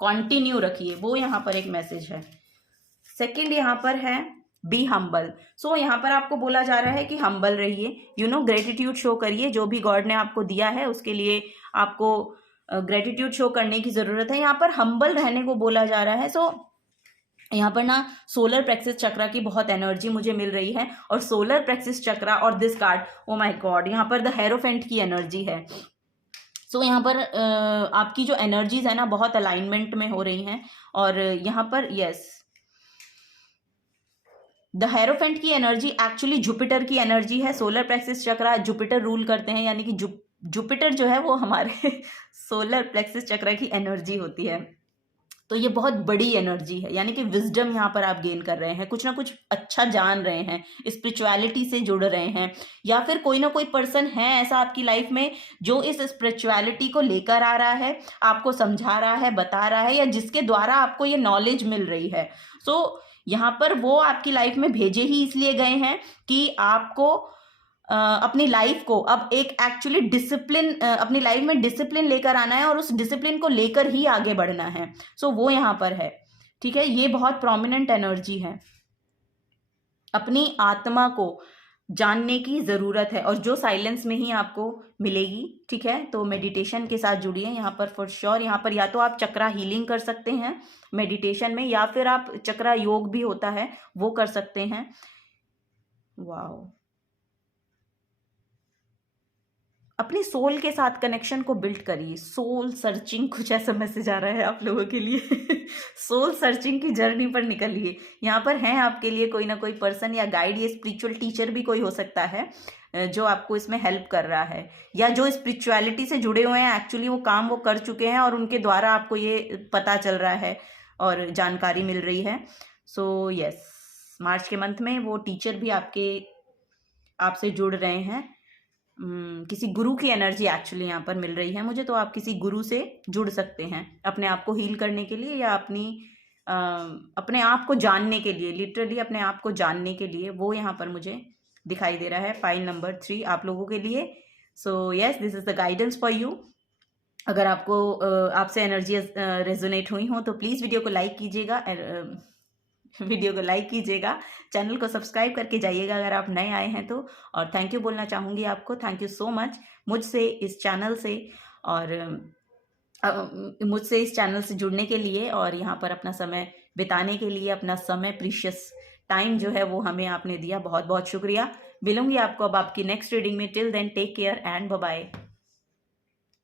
कंटिन्यू रखिए। वो यहाँ पर एक मैसेज है। सेकंड यहाँ पर है बी हम्बल। यहाँ पर आपको बोला जा रहा है कि हम्बल रहिए, ग्रेटिट्यूड शो करिए। जो भी गॉड ने आपको दिया है उसके लिए आपको ग्रेटिट्यूड शो करने की ज़रूरत है। यहाँ पर हम्बल रहने को बोला जा रहा है। यहाँ पर ना सोलर प्लेक्सस चक्रा की बहुत एनर्जी मुझे मिल रही है और सोलर प्लेक्सस चक्रा और this card, oh my God, यहाँ पर द हेरोफेंट की एनर्जी है। यहाँ पर आपकी जो एनर्जीज है ना बहुत अलाइनमेंट में हो रही हैं और यहाँ पर यस द हेरोफेंट की एनर्जी एक्चुअली जुपिटर की एनर्जी है। सोलर प्लेक्सस चक्रा जुपिटर रूल करते हैं, यानी कि जुपिटर जो है वो हमारे सोलर प्लेक्सस चक्रा की एनर्जी होती है। तो ये बहुत बड़ी एनर्जी है, यानी कि विजडम यहाँ पर आप गेन कर रहे हैं, कुछ ना कुछ अच्छा जान रहे हैं, स्पिरिचुअलिटी से जुड़ रहे हैं, या फिर कोई ना कोई पर्सन है ऐसा आपकी लाइफ में जो इस स्पिरिचुअलिटी को लेकर आ रहा है, आपको समझा रहा है, बता रहा है, या जिसके द्वारा आपको ये नॉलेज मिल रही है। यहाँ पर वो आपकी लाइफ में भेजे ही इसलिए गए हैं कि आपको अपनी लाइफ को अब एक एक्चुअली डिसिप्लिन, अपनी लाइफ में डिसिप्लिन लेकर आना है और उस डिसिप्लिन को लेकर ही आगे बढ़ना है। वो यहाँ पर है, ठीक है। ये बहुत प्रोमिनेंट एनर्जी है। अपनी आत्मा को जानने की ज़रूरत है और जो साइलेंस में ही आपको मिलेगी, ठीक है। तो मेडिटेशन के साथ जुड़िए यहाँ पर फॉर श्योर। यहाँ पर या तो आप चक्रा हीलिंग कर सकते हैं मेडिटेशन में, या फिर आप चक्रा योग भी होता है वो कर सकते हैं। वाओ, अपनी सोल के साथ कनेक्शन को बिल्ड करिए। सोल सर्चिंग, कुछ ऐसा मैसेज आ रहा है आप लोगों के लिए। सोल सर्चिंग की जर्नी पर निकलिए। यहाँ पर है आपके लिए कोई ना कोई पर्सन या गाइड, ये स्पिरिचुअल टीचर भी कोई हो सकता है जो आपको इसमें हेल्प कर रहा है, या जो स्पिरिचुअलिटी से जुड़े हुए हैं, एक्चुअली वो काम वो कर चुके हैं और उनके द्वारा आपको ये पता चल रहा है और जानकारी मिल रही है। यस, मार्च के मंथ में वो टीचर भी आपसे जुड़ रहे हैं। किसी गुरु की एनर्जी एक्चुअली यहाँ पर मिल रही है मुझे। तो आप किसी गुरु से जुड़ सकते हैं अपने आप को हील करने के लिए, या अपने आप को जानने के लिए, लिटरली अपने आप को जानने के लिए। वो यहाँ पर मुझे दिखाई दे रहा है पाइल नंबर 3 आप लोगों के लिए। Yes, this is the guidance for you. अगर आपसे एनर्जी रेजोनेट हुई हो तो प्लीज़ वीडियो को लाइक कीजिएगा, चैनल को सब्सक्राइब करके जाइएगा अगर आप नए आए हैं तो। और थैंक यू बोलना चाहूँगी आपको, थैंक यू सो मच मुझसे इस चैनल से जुड़ने के लिए और यहाँ पर अपना समय बिताने के लिए। अपना समय, प्रीशियस टाइम जो है वो हमें आपने दिया, बहुत बहुत शुक्रिया। मिलूंगी आपको अब आपकी नेक्स्ट रीडिंग में। Till then take care and bye bye.